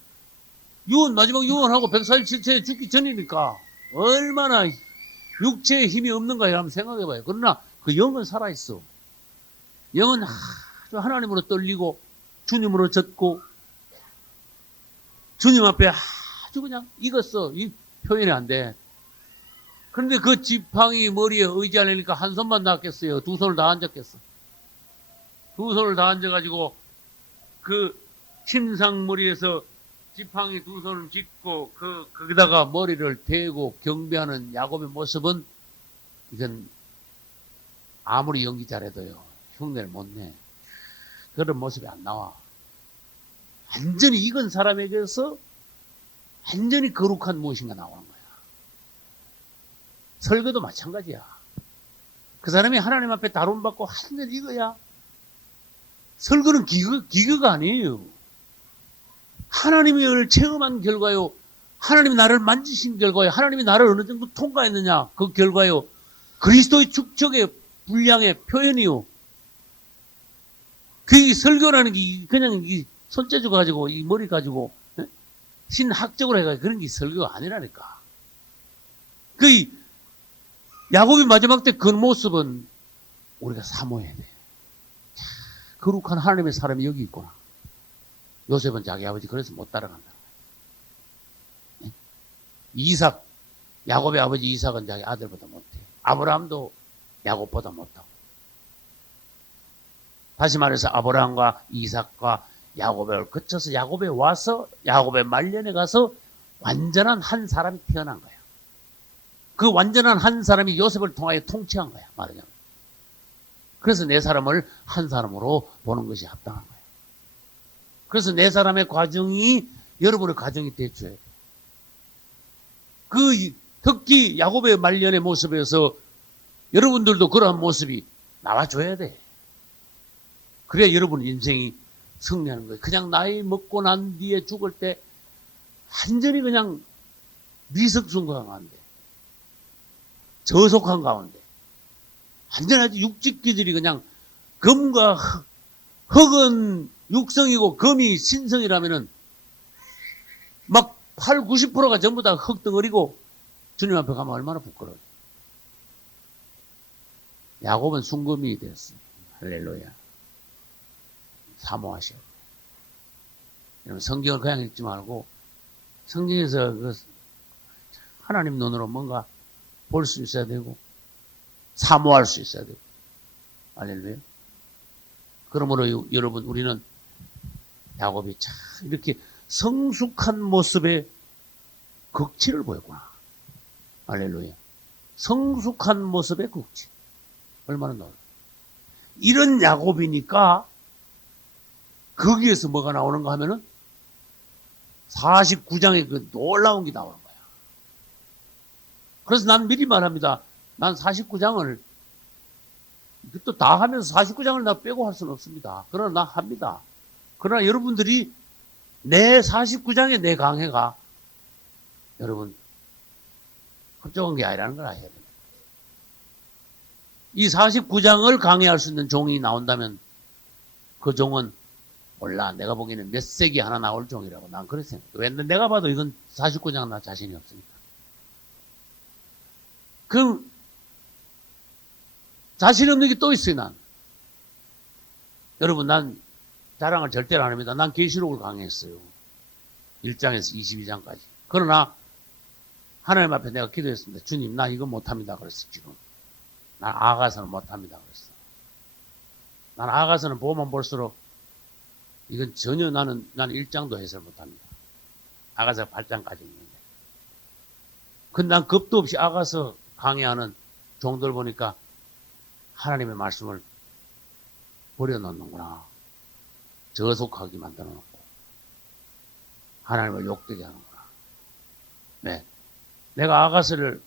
마지막 유언하고 147세에 죽기 전이니까 얼마나 육체의 힘이 없는가 한번 생각해봐요. 그러나 그 영은 살아있어. 영은 아주 하나님으로 떨리고 주님으로 젖고 주님 앞에 아주 그냥 익었어. 이 표현이 안 돼. 그런데 그 지팡이 머리에 의지하려니까 한 손만 닿겠어요. 두 손을 다 얹었겠어. 두 손을 다 얹어가지고 그 침상머리에서 지팡이 두 손을 짚고 거기다가 머리를 대고 경배하는 야곱의 모습은 이건 아무리 연기 잘해도요 흉내를 못 내. 그런 모습이 안 나와. 완전히 익은 사람에게서 완전히 거룩한 무엇인가 나오는 거야. 설교도 마찬가지야. 그 사람이 하나님 앞에 다룸받고 하는 일 이거야. 설교는 기교가 아니에요. 하나님을 체험한 결과요. 하나님이 나를 만지신 결과요. 하나님이 나를 어느 정도 통과했느냐. 그 결과요. 그리스도의 축적의 분량의 표현이요. 그 설교라는 게 그냥 이 손재주 가지고 이 머리 가지고 신학적으로 해가지고 그런 게 설교가 아니라니까. 그 야곱이 마지막 때 그 모습은 우리가 사모해야 돼. 거룩한 하나님의 사람이 여기 있구나. 요셉은 자기 아버지 그래서 못 따라간다. 이삭, 야곱의 아버지 이삭은 자기 아들보다 못해. 아브라함도 야곱보다 못하고. 다시 말해서 아브라함과 이삭과 야곱을 거쳐서 야곱에 와서 야곱의 말년에 가서 완전한 한 사람이 태어난 거야. 그 완전한 한 사람이 요셉을 통하여 통치한 거야. 말하자면. 그래서 네 사람을 한 사람으로 보는 것이 합당한 거야. 그래서 네 사람의 과정이 여러분의 과정이 되줘야 돼. 특히 야곱의 말년의 모습에서 여러분들도 그러한 모습이 나와줘야 돼. 그래야 여러분 인생이 승리하는 거예요. 그냥 나이 먹고 난 뒤에 죽을 때 완전히 그냥 미석순간 가운데, 저속한 가운데, 완전하지 육직기들이 그냥 금과 흙은 육성이고 금이 신성이라면은 막 8, 90%가 전부 다 흙덩어리고 주님 앞에 가면 얼마나 부끄러워요. 야곱은 순금이 됐어요. 할렐루야. 사모하셔야 돼요. 여러분 성경을 그냥 읽지 말고 성경에서 그 하나님 눈으로 뭔가 볼 수 있어야 되고 사모할 수 있어야 되고. 할렐루야. 그러므로 여러분 우리는 야곱이 참 이렇게 성숙한 모습의 극치를 보였구나. 할렐루야. 성숙한 모습의 극치. 얼마나 놀라. 이런 야곱이니까 거기에서 뭐가 나오는가 하면은 49장의 그 놀라운 게 나오는 거야. 그래서 난 미리 말합니다. 난 49장을 또 다 하면서 49장을 나 빼고 할 수는 없습니다. 그러나 나 합니다. 그러나 여러분들이 내 49장의 내 강해가 여러분 흡족한 게 아니라는 걸 아셔야 됩니다. 이 49장을 강해할 수 있는 종이 나온다면 그 종은 몰라. 내가 보기에는 몇 세기 하나 나올 종이라고 난 그렇게 생각해요. 왜? 내가 봐도 이건 49장 나 자신이 없으니까. 그럼 자신 없는 게 또 있어요. 난. 여러분 난 자랑을 절대로 안 합니다. 난 계시록을 강의했어요. 1장에서 22장까지. 그러나 하나님 앞에 내가 기도했습니다. 주님 나 이거 못합니다. 그랬어 지금. 난 아가서는 못합니다. 그랬어. 난 아가서는 보면 볼수록 이건 전혀 나는 1장도 해설 못합니다. 아가서 8장까지 있는데. 근데 난 겁도 없이 아가서 강의하는 종들 보니까 하나님의 말씀을 버려놓는구나. 저속하게 만들어놓고 하나님을 욕되게 하는구나. 네. 내가 아가서를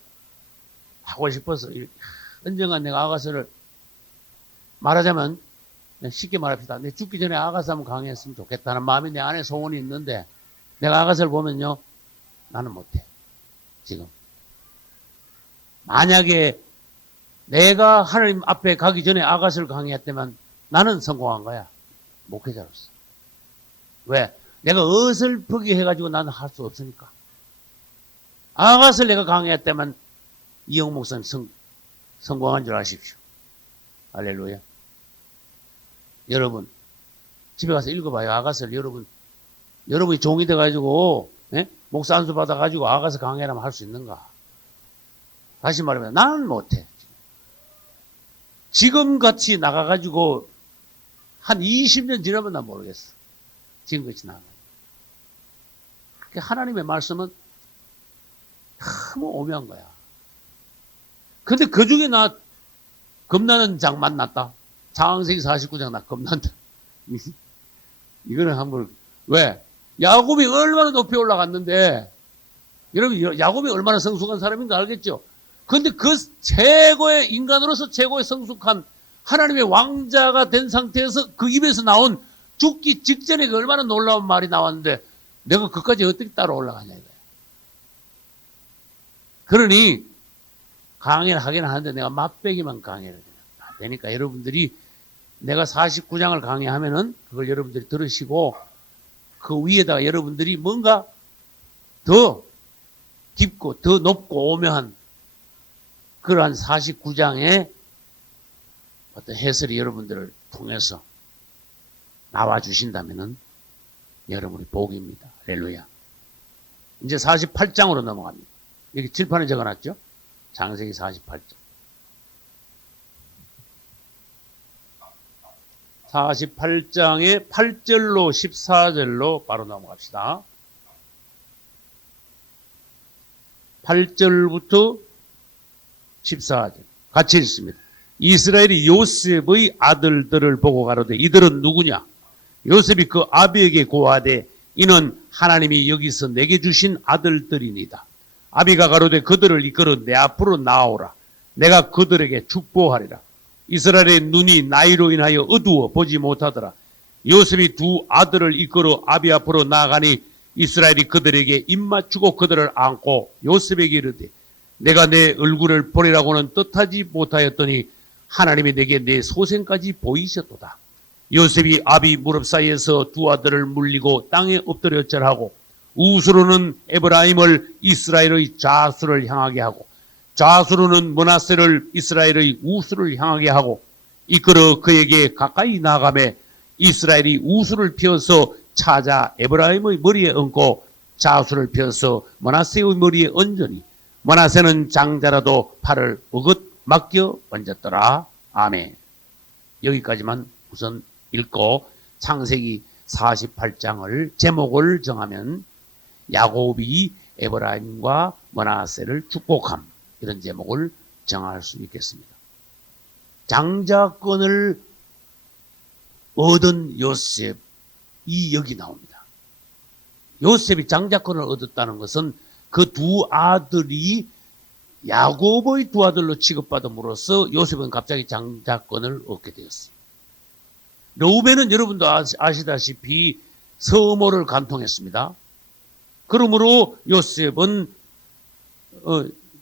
하고 싶어서 언젠가 내가 아가서를 말하자면 쉽게 말합시다. 내 죽기 전에 아가서 한번 강의했으면 좋겠다는 마음이 내 안에 소원이 있는데 내가 아가서를 보면요. 나는 못해. 지금. 만약에 내가 하나님 앞에 가기 전에 아가서를 강의했다면 나는 성공한 거야. 목회자로서. 왜? 내가 어설프게 해가지고 나는 할 수 없으니까. 아가서를 내가 강의했다면 이영 목사님 성공한 줄 아십시오. 할렐루야. 여러분 집에 가서 읽어봐요. 아가서를 여러분이 종이 돼가지고 목사 안수 받아가지고 아가서 강의라면 할 수 있는가? 다시 말하면 나는 못해. 지금같이 나가가지고 한 20년 지나면 난 모르겠어. 지금같이 나가. 하나님의 말씀은 너무 오묘한 거야. 근데 그 중에 나 겁나는 장 만났다. 창세기 49장 나 겁난다. 이거는 한번 왜? 야곱이 얼마나 높이 올라갔는데 여러분 야곱이 얼마나 성숙한 사람인가 알겠죠? 그런데 그 최고의 인간으로서 최고의 성숙한 하나님의 왕자가 된 상태에서 그 입에서 나온 죽기 직전에 그 얼마나 놀라운 말이 나왔는데 내가 그까지 어떻게 따라 올라가냐 이거야. 그러니 강의를 하긴 하는데 내가 맛배기만 강의를 되니까 여러분들이 내가 49장을 강의하면은 그걸 여러분들이 들으시고 그 위에다가 여러분들이 뭔가 더 깊고 더 높고 오묘한 그러한 49장의 어떤 해설이 여러분들을 통해서 나와 주신다면은 여러분이 복입니다. 할렐루야. 이제 48장으로 넘어갑니다. 여기 칠판에 적어놨죠? 창세기 48장. 48장의 8절로 14절로 바로 넘어갑시다. 8절부터 14절 같이 읽습니다. 이스라엘이 요셉의 아들들을 보고 가로되 이들은 누구냐? 요셉이 그 아비에게 고하되 이는 하나님이 여기서 내게 주신 아들들이니다. 아비가 가로되 그들을 이끌어 내 앞으로 나오라. 내가 그들에게 축복하리라. 이스라엘의 눈이 나이로 인하여 어두워 보지 못하더라. 요셉이 두 아들을 이끌어 아비 앞으로 나아가니 이스라엘이 그들에게 입맞추고 그들을 안고 요셉에게 이르되 내가 내 얼굴을 보리라고는 뜻하지 못하였더니 하나님이 내게 내 소생까지 보이셨도다. 요셉이 아비 무릎 사이에서 두 아들을 물리고 땅에 엎드려 절하고 우스로는 에브라임을 이스라엘의 좌수를 향하게 하고 좌수로는 므낫세를 이스라엘의 우수를 향하게 하고 이끌어 그에게 가까이 나아가매 이스라엘이 우수를 펴서 찾아 에브라임의 머리에 얹고 좌수를 펴서 므낫세의 머리에 얹으니 므낫세는 장자라도 팔을 어긋 맡겨 얹었더라. 아멘. 여기까지만 우선 읽고 창세기 48장을 제목을 정하면 야곱이 에브라임과 므낫세를 축복함, 이런 제목을 정할 수 있겠습니다. 장자권을 얻은 요셉이 여기 나옵니다. 요셉이 장자권을 얻었다는 것은 그 두 아들이 야곱의 두 아들로 취급받음으로써 요셉은 갑자기 장자권을 얻게 되었습니다. 르우벤은 여러분도 아시다시피 서모를 간통했습니다. 그러므로 요셉은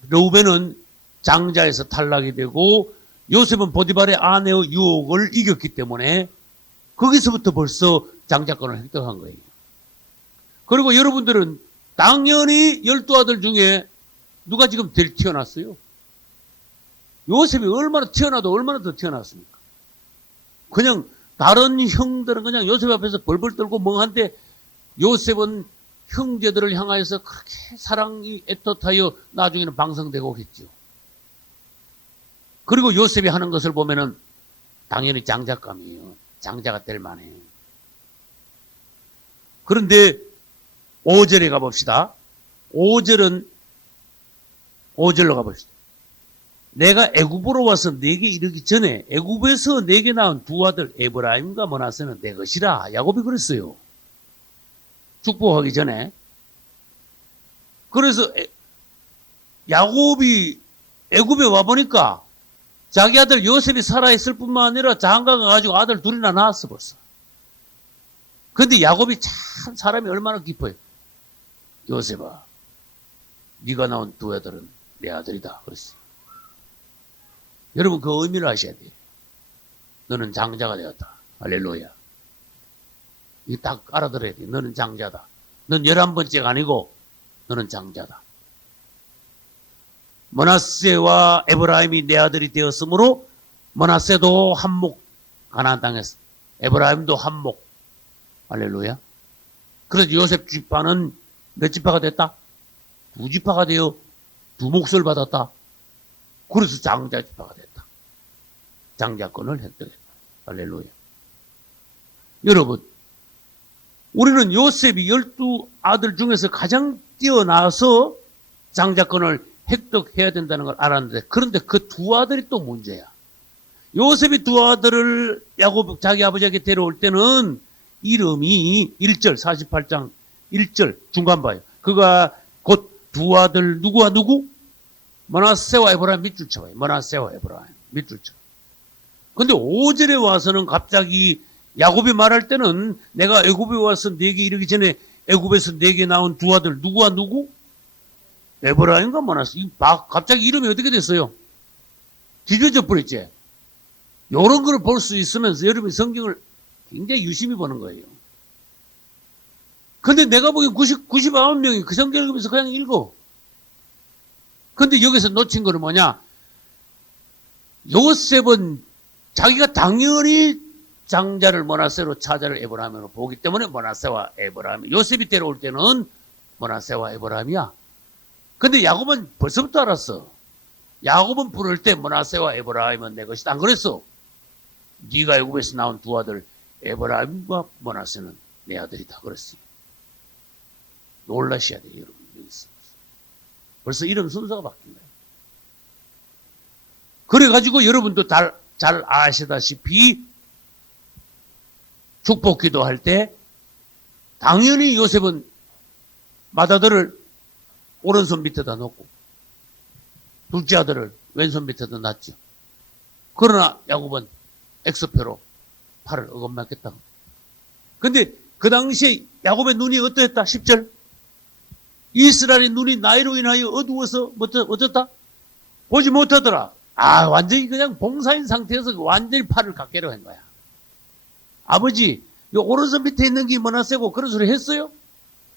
르우벤은 장자에서 탈락이 되고 요셉은 보디발의 아내의 유혹을 이겼기 때문에 거기서부터 벌써 장자권을 획득한 거예요. 그리고 여러분들은 당연히 12아들 중에 누가 지금 제일 튀어났어요? 요셉이 얼마나 튀어나도 얼마나 더 튀어났습니까? 그냥 다른 형들은 그냥 요셉 앞에서 벌벌 떨고 멍한데 요셉은 형제들을 향하여서 그렇게 사랑이 애틋하여 나중에는 방성되고 했죠. 그리고 요셉이 하는 것을 보면은 당연히 장자감이에요. 장자가 될 만해. 그런데 5절에 가봅시다. 5절로 가봅시다. 내가 애굽으로 와서 내게 이르기 전에 애굽에서 내게 낳은 두 아들 에브라임과 므낫세는 내 것이라. 야곱이 그랬어요. 축복하기 전에. 그래서 야곱이 애굽에 와보니까 자기 아들 요셉이 살아있을 뿐만 아니라 장가가 가지고 아들 둘이나 낳았어 벌써. 그런데 야곱이 참 사람이 얼마나 깊어요. 요셉아, 네가 낳은 두 아들은 내 아들이다 그랬어요. 여러분 그 의미를 아셔야 돼요. 너는 장자가 되었다. 할렐루야. 이거 딱 알아들어야 돼. 너는 장자다. 넌 11번째가 아니고 너는 장자다. 므낫세와 에브라임이 내 아들이 되었으므로 므낫세도 한몫 가나안 땅에서 에브라임도 한몫. 할렐루야. 그래서 요셉 지파는 몇 지파가 됐다? 두 지파가 되어 두 몫을 받았다. 그래서 장자 지파가 됐다. 장자권을 획득했다. 할렐루야. 여러분, 우리는 요셉이 12아들 중에서 가장 뛰어나서 장자권을 획득해야 된다는 걸 알았는데, 그런데 그 두 아들이 또 문제야. 요셉이 두 아들을 야곱 자기 아버지에게 데려올 때는 이름이 1절 48장 1절 중간 봐요. 그가 곧 두 아들 누구와 누구? 므낫세와 에브라임 밑줄 쳐봐요. 므낫세와 에브라임 밑줄 쳐. 근데 5절에 와서는 갑자기 야곱이 말할 때는 내가 애굽에 와서 네게 이르기 전에 애굽에서 네게 나온 두 아들 누구와 누구? 에브라임과 므낫세. 갑자기 이름이 어떻게 됐어요? 뒤져져 버렸지. 이런 걸 볼 수 있으면서 여러분이 성경을 굉장히 유심히 보는 거예요. 근데 내가 보기엔 99명이 그 성경을 읽으면서 그냥 읽어. 근데 여기서 놓친 거는 뭐냐? 요셉은 자기가 당연히 장자를 므낫세로 차자를 에브라임으로 보기 때문에 므낫세와 에브라임. 요셉이 데려올 때는 므낫세와 에브라임이야. 근데 야곱은 벌써부터 알았어. 야곱은 부를 때 므낫세와 에브라임은 내 것이다. 안 그랬어? 네가 애굽에서 나온 두 아들 에브라임과 므낫세는 내 아들이다. 그랬어요. 놀라셔야 돼요, 여러분. 여기서. 벌써 이름 순서가 바뀐 거예요. 그래가지고 여러분도 잘 아시다시피 축복 기도할 때 당연히 요셉은 맏아들을 오른손 밑에다 놓고 둘째 아들을 왼손 밑에다 놨죠. 그러나 야곱은 엑스표로 팔을 어긋맞겠다고. 근데 그 당시에 야곱의 눈이 어떠했다? 10절. 이스라엘의 눈이 나이로 인하여 어두워서 어쩌다? 보지 못하더라. 완전히 그냥 봉사인 상태에서 완전히 팔을 각개로 한 거야. 아버지, 요 오른손 밑에 있는 게 므낫세고 그런 소리 했어요?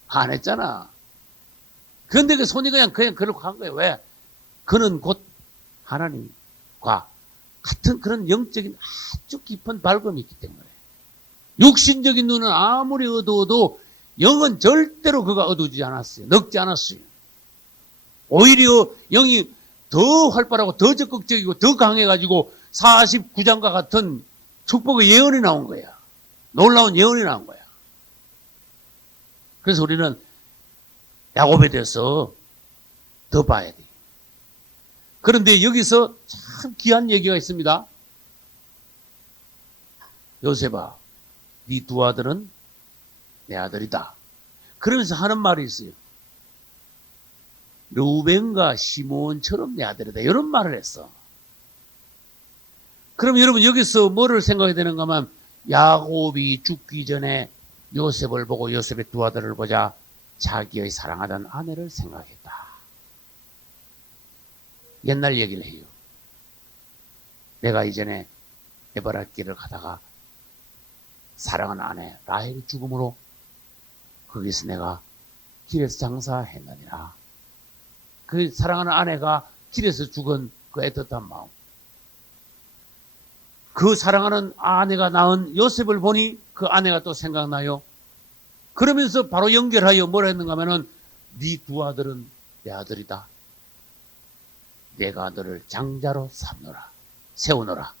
안 했잖아. 그런데 그 손이 그냥 그렇게 한 거예요. 왜? 그는 곧 하나님과 같은 그런 영적인 아주 깊은 밝음이 있기 때문에. 육신적인 눈은 아무리 어두워도 영은 절대로 그가 어두워지지 않았어요. 늙지 않았어요. 오히려 영이 더 활발하고 더 적극적이고 더 강해가지고 49장과 같은 축복의 예언이 나온 거야. 놀라운 예언이 나온 거야. 그래서 우리는 야곱에 대해서 더 봐야 돼. 그런데 여기서 참 귀한 얘기가 있습니다. 요셉아, 네 두 아들은 내 아들이다. 그러면서 하는 말이 있어요. 르우벤과 시몬처럼 내 아들이다. 이런 말을 했어. 그럼 여러분 여기서 뭐를 생각해야 되는가 하면 야곱이 죽기 전에 요셉을 보고 요셉의 두 아들을 보자 자기의 사랑하던 아내를 생각했다. 옛날 얘기를 해요. 내가 이전에 에버랄 길을 가다가 사랑하는 아내 라헬이 죽음으로 거기서 내가 길에서 장사했느니라. 그 사랑하는 아내가 길에서 죽은 그 애틋한 마음. 그 사랑하는 아내가 낳은 요셉을 보니 그 아내가 또 생각나요. 그러면서 바로 연결하여 뭐라 했는가 하면은 네 두 아들은 내 아들이다. 내가 너를 장자로 삼노라. 세우노라.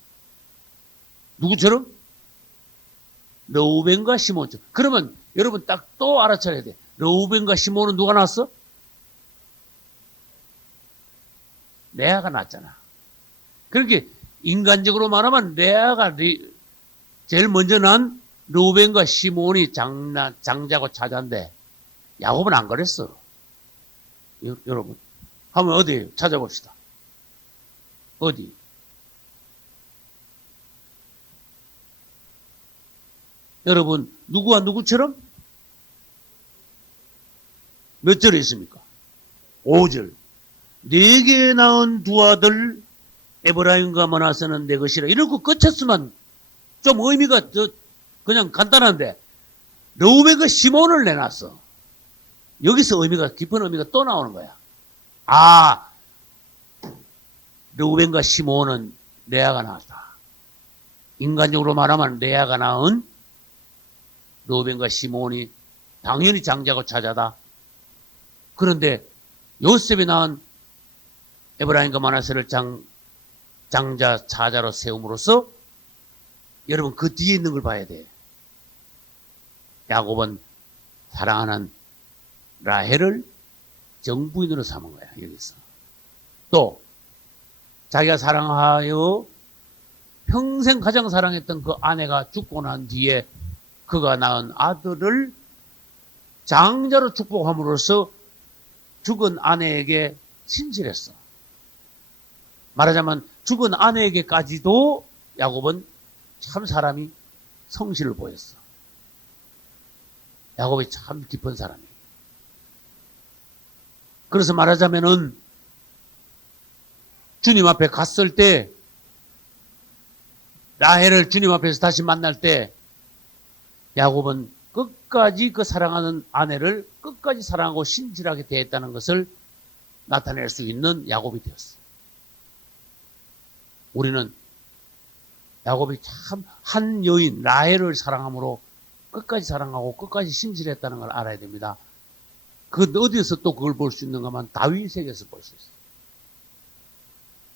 누구처럼? 르우벤과 시몬처럼. 그러면 여러분 딱 또 알아차려야 돼. 르우벤과 시몬은 누가 낳았어? 레아가 낳았잖아. 그렇게 인간적으로 말하면 레아가 제일 먼저 난 르우벤과 시몬이 장자고 차자인데 야곱은 안 그랬어. 여러분 한번 어디 찾아봅시다. 어디? 여러분 누구와 누구처럼? 몇 절에 있습니까? 5절. 네게 낳은 두 아들 에브라임과 므낫세는 내 것이라. 이러고 끝쳤으면 좀 의미가 그냥 간단한데 르우벤과 시몬을 내놨어. 여기서 의미가 깊은 의미가 또 나오는 거야. 르우벤과 시몬은 레아가 낳았다. 인간적으로 말하면 레아가 낳은 르우벤과 시몬이 당연히 장자고 차자다. 그런데 요셉이 낳은 에브라임과 므낫세를 장자 차자로 세움으로써 여러분 그 뒤에 있는 걸 봐야 돼. 야곱은 사랑하는 라헬을 정부인으로 삼은 거야. 여기서 또 자기가 사랑하여 평생 가장 사랑했던 그 아내가 죽고 난 뒤에 그가 낳은 아들을 장자로 축복함으로써 죽은 아내에게 친절했어. 말하자면 죽은 아내에게까지도 야곱은 참 사람이 성실을 보였어. 야곱이 참 깊은 사람이에요. 그래서 말하자면은 주님 앞에 갔을 때, 라헬을 주님 앞에서 다시 만날 때 야곱은 끝까지 그 사랑하는 아내를 끝까지 사랑하고 신실하게 대했다는 것을 나타낼 수 있는 야곱이 되었어. 우리는 야곱이 참 한 여인 라헬을 사랑함으로 끝까지 사랑하고 끝까지 신실했다는 걸 알아야 됩니다. 그 어디에서 또 그걸 볼 수 있는가만 다윗에게서 볼 수 있어요.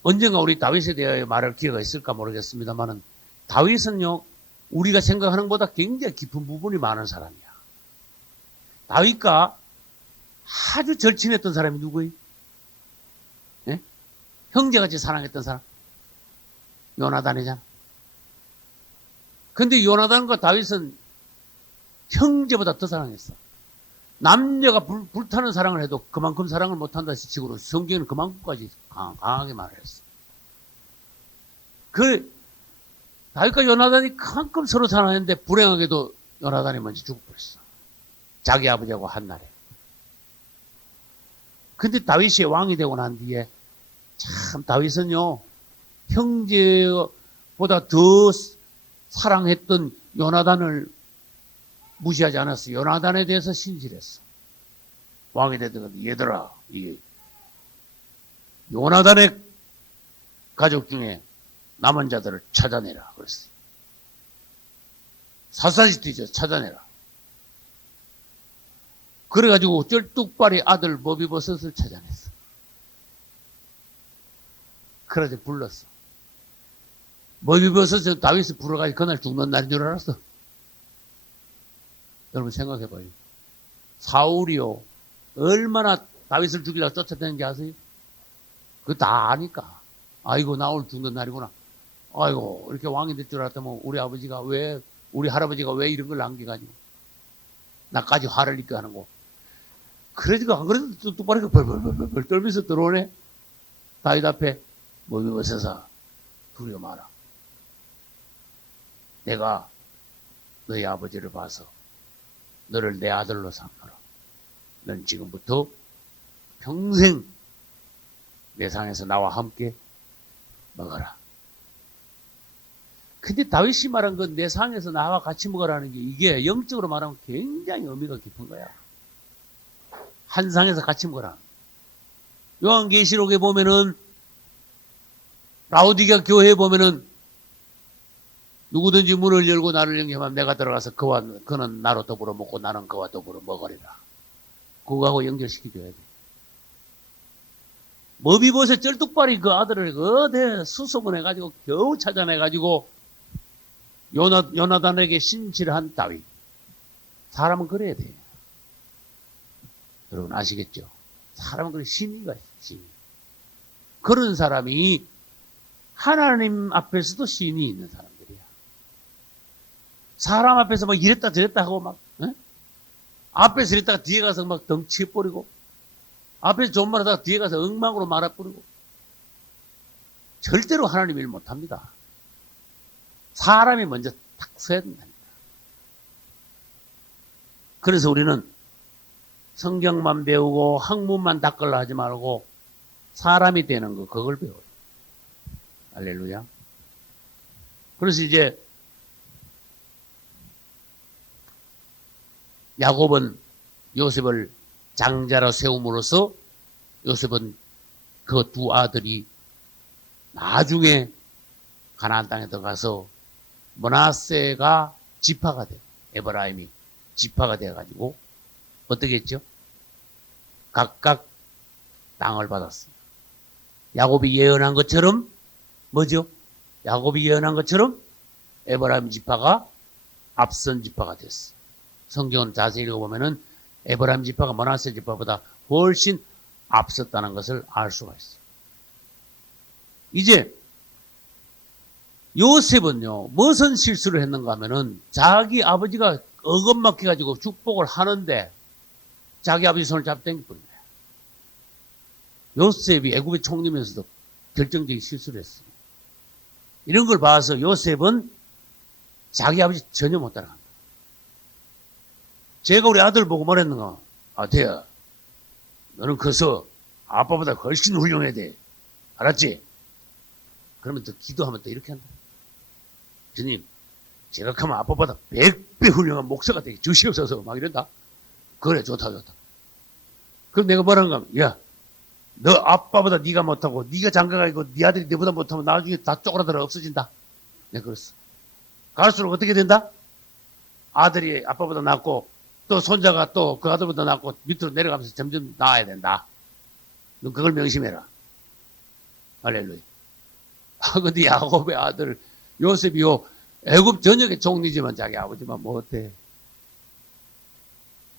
언젠가 우리 다윗에 대하여 말할 기회가 있을까 모르겠습니다만은 다윗은요, 우리가 생각하는 것보다 굉장히 깊은 부분이 많은 사람이야. 다윗과 아주 절친했던 사람이 누구예요? 예? 형제같이 사랑했던 사람? 요나단이잖아. 근데 요나단과 다윗은 형제보다 더 사랑했어. 남녀가 불타는 사랑을 해도 그만큼 사랑을 못한다 치고는 성경은 그만큼까지 강하게 말을 했어. 다윗과 요나단이 그만큼 서로 사랑했는데 불행하게도 요나단이 먼저 죽어버렸어. 자기 아버지하고 한 날에. 근데 다윗이 왕이 되고 난 뒤에 참 다윗은요, 형제보다 더 사랑했던 요나단을 무시하지 않았어. 요나단에 대해서 신실했어. 왕이 되더라도 얘들아, 이 요나단의 가족 중에 남은 자들을 찾아내라 그랬어. 샅샅이 찾아내라. 그래가지고 쩔뚝발이 아들 머비보셋을 찾아냈어. 그래서 불렀어. 머비보셋은 다윗을 불러가지고 그날 죽는 날인 줄 알았어. 여러분 생각해봐요. 사울이요, 얼마나 다윗을 죽이려고 쫓아다니는지 아세요? 그거 다 아니까. 아이고, 나 오늘 죽는 날이구나. 아이고, 이렇게 왕이 될 줄 알았다면 우리 할아버지가 왜 이런 걸 남겨가지고 나까지 화를 입게 하는 거. 그러지가 안 그래도 똑바로 벌벌 떨면서 들어오네. 다윗 앞에 머비보셋아, 두려워 마라. 내가 너희 아버지를 봐서 너를 내 아들로 삼노라. 넌 지금부터 평생 내 상에서 나와 함께 먹어라. 근데 다윗이 말한 건 내 상에서 나와 같이 먹으라는 게 이게 영적으로 말하면 굉장히 의미가 깊은 거야. 한 상에서 같이 먹어라. 요한계시록에 보면은, 라오디게아 교회에 보면은 누구든지 문을 열고 나를 영접하면 내가 들어가서 그는 나로 더불어 먹고 나는 그와 더불어 먹으리라. 그거하고 연결시켜줘야 돼. 머비보셋 쩔뚝발이 그 아들을 어디 수소문해가지고 겨우 찾아내가지고 요나단에게 신실한 다윗. 사람은 그래야 돼. 여러분 아시겠죠? 사람은 그래, 신의가 있어, 신의. 그런 사람이 하나님 앞에서도 신이 있는 사람들이야. 사람 앞에서 막 이랬다 저랬다 하고 막, 앞에서 이랬다가 뒤에 가서 막 덩치버리고, 앞에서 좋은 말 하다가 뒤에 가서 엉망으로 말아버리고, 절대로 하나님 일 못합니다. 사람이 먼저 탁 서야 된답니다. 그래서 우리는 성경만 배우고 학문만 닦으려 하지 말고 사람이 되는 거, 그걸 배워요. 할렐루야. 그래서 이제 야곱은 요셉을 장자로 세움으로써 요셉은 그 두 아들이 나중에 가나안 땅에 들어가서 므낫세가 지파가 돼요. 에브라임이 지파가 돼가지고 어떻게 했죠? 각각 땅을 받았습니다. 야곱이 예언한 것처럼 뭐죠? 야곱이 예언한 것처럼 에브라임 지파가 앞선 지파가 됐어. 성경을 자세히 읽어보면은 에브라임 지파가 므낫세 지파보다 훨씬 앞섰다는 것을 알 수가 있어요. 이제 요셉은요, 무슨 실수를 했는가 하면은 자기 아버지가 어긋막혀가지고 축복을 하는데 자기 아버지 손을 잡고 당겨버린 거야. 요셉이 애굽의 총리면서도 결정적인 실수를 했어요. 이런 걸 봐서 요셉은 자기 아버지 전혀 못 따라간다. 제가 우리 아들 보고 말했는가? 아태야, 너는 커서 아빠보다 훨씬 훌륭해야 돼. 알았지? 그러면 또 기도하면 또 이렇게 한다. 주님, 제가 크면 아빠보다 100배 훌륭한 목사가 되게 주시옵소서. 막 이런다. 그래, 좋다. 그럼 내가 뭐라는가? 야, 너 아빠보다 네가 못하고 네가 장가가 있고 네 아들이 네보다 못하면 나중에 다 쪼그라들어 없어진다. 내가 그랬어. 갈수록 어떻게 된다? 아들이 아빠보다 낫고 또 손자가 또 그 아들보다 낫고 밑으로 내려가면서 점점 나아야 된다. 너 그걸 명심해라. 할렐루야. 근데 야곱의 아들 요셉이요, 애굽 전역의 총리지만 자기 아버지만 못해.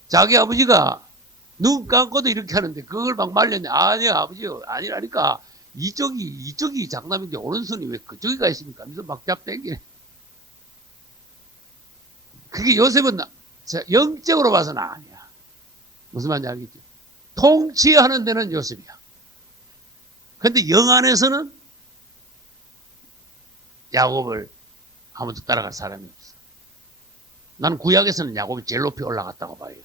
자기 아버지가 눈 감고도 이렇게 하는데 그걸 막 말렸네. 아니야, 아버지요. 아니라니까. 이쪽이 장남인데 오른손이 왜 그쪽에 가 있습니까? 하면서 막 잡당기네. 그게 요셉은 영적으로 봐서는 아니야. 무슨 말인지 알겠지? 통치하는 데는 요셉이야. 근데 영 안에서는 야곱을 아무도 따라갈 사람이 없어. 나는 구약에서는 야곱이 제일 높이 올라갔다고 봐요.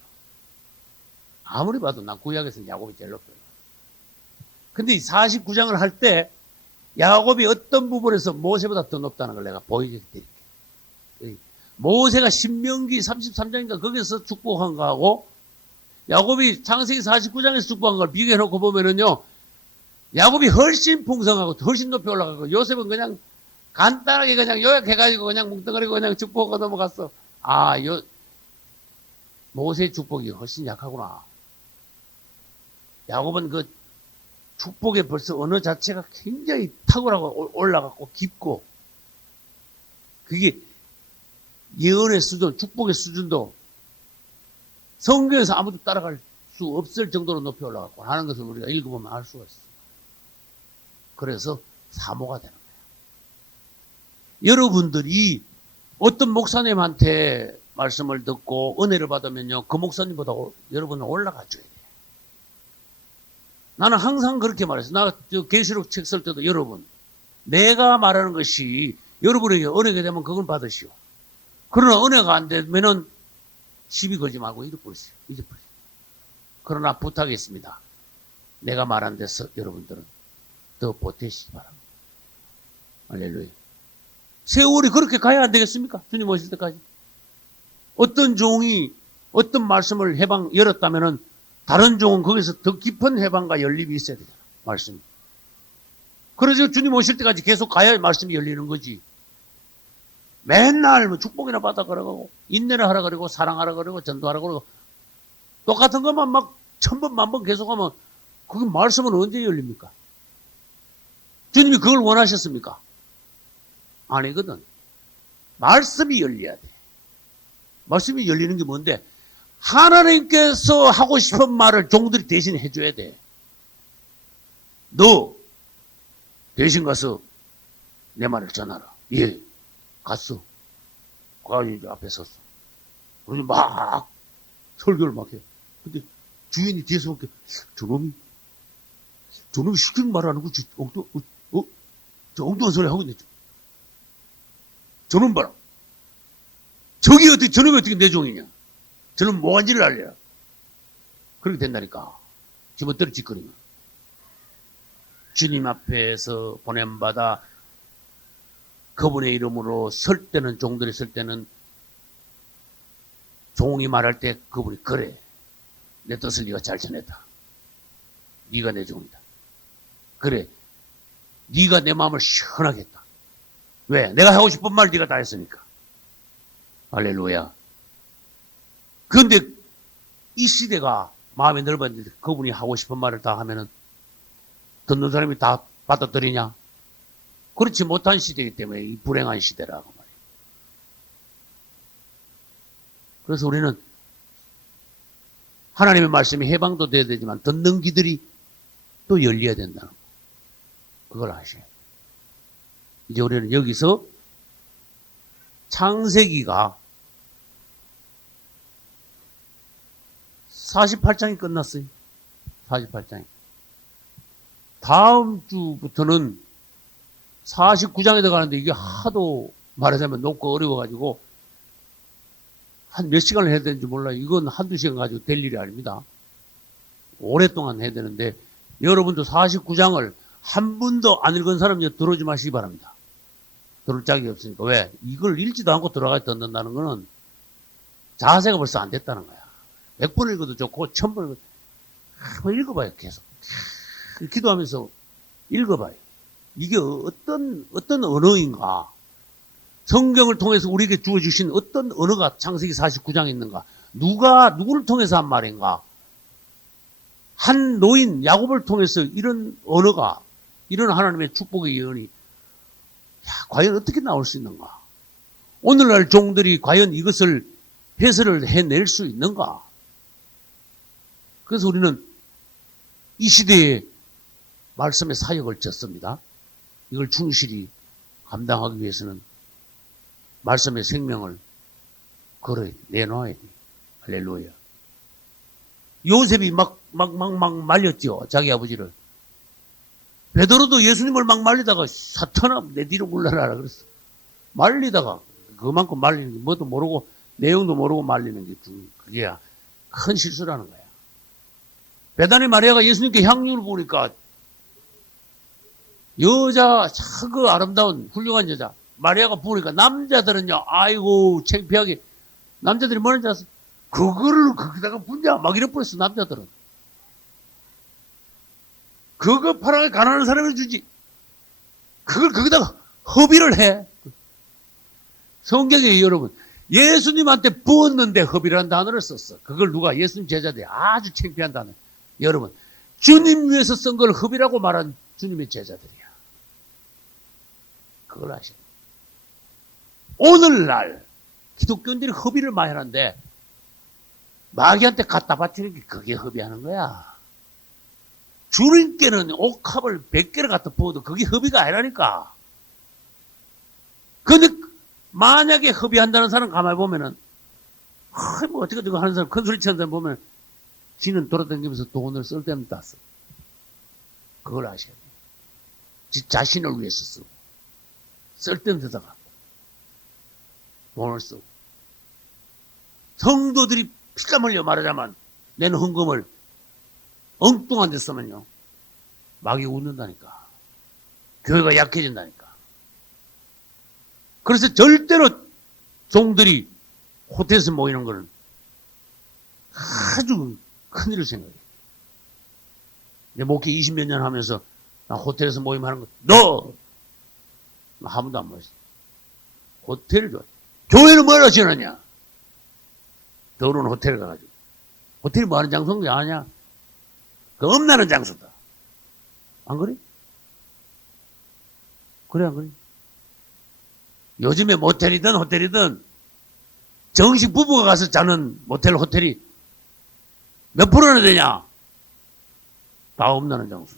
아무리 봐도 난 구약에서는 야곱이 제일 높이 올라갔어. 근데 49장을 할 때 야곱이 어떤 부분에서 모세보다 더 높다는 걸 내가 보여드릴게. 모세가 신명기 33장인가 거기서 축복한 거하고 야곱이 창세기 49장에서 축복한 걸 비교해놓고 보면은요, 야곱이 훨씬 풍성하고 훨씬 높이 올라가고 요셉은 그냥 간단하게 그냥 요약해가지고 그냥 뭉뚱그리고 그냥 축복하고 넘어갔어. 모세의 축복이 훨씬 약하구나. 야곱은 그 축복의 벌써 언어 자체가 굉장히 탁월하고 올라갔고 깊고, 그게 예언의 수준, 축복의 수준도 성경에서 아무도 따라갈 수 없을 정도로 높이 올라갔고 하는 것을 우리가 읽어보면 알 수가 있어. 그래서 사모가 되는 거예요. 여러분들이 어떤 목사님한테 말씀을 듣고 은혜를 받으면요, 그 목사님보다 여러분은 올라가줘야 돼요. 나는 항상 그렇게 말했어. 나 계시록 책 쓸 때도 여러분, 내가 말하는 것이 여러분에게 은혜가 되면 그걸 받으시오. 그러나 은혜가 안 되면은 시비 걸지 말고 잊어버리세요. 그러나 부탁했습니다. 내가 말한 데서 여러분들은 더 보태시기 바랍니다. 할렐루야. 세월이 그렇게 가야 안 되겠습니까? 주님 오실 때까지. 어떤 종이 어떤 말씀을 열었다면은 다른 종은 거기서 더 깊은 해방과 열림이 있어야 되잖아. 말씀이. 그래서 주님 오실 때까지 계속 가야 말씀이 열리는 거지. 맨날 뭐 축복이나 받아 그러고 인내를 하라 그러고 사랑하라 그러고 전도하라 그러고 똑같은 것만 막 1000번 만번 계속하면 그게 말씀은 언제 열립니까? 주님이 그걸 원하셨습니까? 아니거든. 말씀이 열려야 돼. 말씀이 열리는 게 뭔데? 하나님께서 하고 싶은 말을 종들이 대신 해줘야 돼. 너 대신 가서 내 말을 전하라. 예. 갔어. 과연 앞에 섰어. 그러니 막 설교를 막 해. 근데 주인이 뒤에서 막 저놈이 시키는 말 안 하고 저 엉뚱한 소리 하고 있네. 저놈 봐라. 저놈이 어떻게 내 종이냐. 저놈 뭐한지를 알려라. 그렇게 된다니까. 집어들어 짓거리면. 주님 앞에서 보냄받아 그분의 이름으로 설 때는, 종들이 설 때는 종이 말할 때 그분이 그래, 내 뜻을 네가 잘 전했다. 네가 내 종이다. 그래, 네가 내 마음을 시원하게 했다. 왜? 내가 하고 싶은 말 네가 다 했으니까. 할렐루야. 그런데 이 시대가 마음이 넓었는데 그분이 하고 싶은 말을 다 하면은 듣는 사람이 다 받아들이냐? 그렇지 못한 시대이기 때문에 이 불행한 시대라고 말이에요. 그래서 우리는 하나님의 말씀이 해방도 돼야 되지만 듣는 귀들이 또 열려야 된다는 거. 그걸 아셔야 돼요. 이제 우리는 여기서 창세기가 48장이 끝났어요. 48장이. 다음 주부터는 49장에 들어가는데 이게 하도 말하자면 높고 어려워가지고 한 몇 시간을 해야 되는지 몰라요. 이건 한두 시간 가지고 될 일이 아닙니다. 오랫동안 해야 되는데 여러분도 49장을 한 분도 안 읽은 사람 들어오지 마시기 바랍니다. 들을 짝이 없으니까. 왜? 이걸 읽지도 않고 들어가 듣는다는 거는 자세가 벌써 안 됐다는 거야. 100번 읽어도 좋고 1000번 읽어도 한번 읽어봐요. 계속. 기도하면서 읽어봐요. 이게 어떤 언어인가? 성경을 통해서 우리에게 주어주신 어떤 언어가 창세기 49장에 있는가? 누구를 통해서 한 말인가? 한 노인 야곱을 통해서 이런 언어가, 이런 하나님의 축복의 예언이 과연 어떻게 나올 수 있는가? 오늘날 종들이 과연 이것을 해설을 해낼 수 있는가? 그래서 우리는 이 시대에 말씀의 사역을 졌습니다. 이걸 충실히 감당하기 위해서는 말씀의 생명을 걸어야 돼. 내놓아야 돼. 할렐루야. 요셉이 막 말렸죠. 자기 아버지를. 베드로도 예수님을 막 말리다가 사탄아 내 뒤로 물러나라 그랬어. 말리다가 그만큼 말리는 게 뭐도 모르고 내용도 모르고 말리는 게 그게 큰 실수라는 거야. 베다니 마리아가 예수님께 향유를 보니까 여자 그 아름다운 훌륭한 여자 마리아가 부으니까 남자들은요 아이고 창피하게 남자들이 뭐라는지 알았어? 그거를 거기다가 분냐 막 이래 버렸어. 남자들은 그거 팔아가 가난한 사람이 주지 그걸 거기다가 허비를 해. 성경에 여러분 예수님한테 부었는데 허비라는 단어를 썼어. 그걸 누가 예수님 제자들이 아주 창피한 단어. 여러분 주님 위해서 쓴 걸 허비라고 말한 주님의 제자들이야. 그걸 아셔야 돼요. 오늘날 기독교인들이 허비를 많이 하는데 마귀한테 갖다 바치는 게 그게 허비하는 거야. 주님께는 옥합을 100개를 갖다 부어도 그게 허비가 아니라니까. 근데 만약에 허비한다는 사람 가만히 보면은 뭐 어떻게 하는 사람 큰 소리 치는 사람 보면 지는 돌아다니면서 돈을 쓸 때는 다 써. 그걸 아셔야 돼요. 지 자신을 위해서 쓰고 쓸 때는 데다가 돈을 쓰고 성도들이 피땀 흘려 말하자면 내는 헌금을 엉뚱한 데 쓰면요 마귀 웃는다니까. 교회가 약해진다니까. 그래서 절대로 종들이 호텔에서 모이는 거는 아주 큰일을 생각해. 내 목회 20몇 년 하면서 나 호텔에서 모임하는 거 너! 한 번도 안 모였어. 호텔을 좋아해. 교회는 뭐라 지어놨냐? 더러운 호텔 가가지고. 호텔이 뭐 하는 장소인지 아냐? 그 엄나는 장소다. 안 그래? 그래, 안 그래? 요즘에 모텔이든 호텔이든 정식 부부가 가서 자는 모텔, 호텔이 몇 프로나 되냐? 다 엄나는 장소.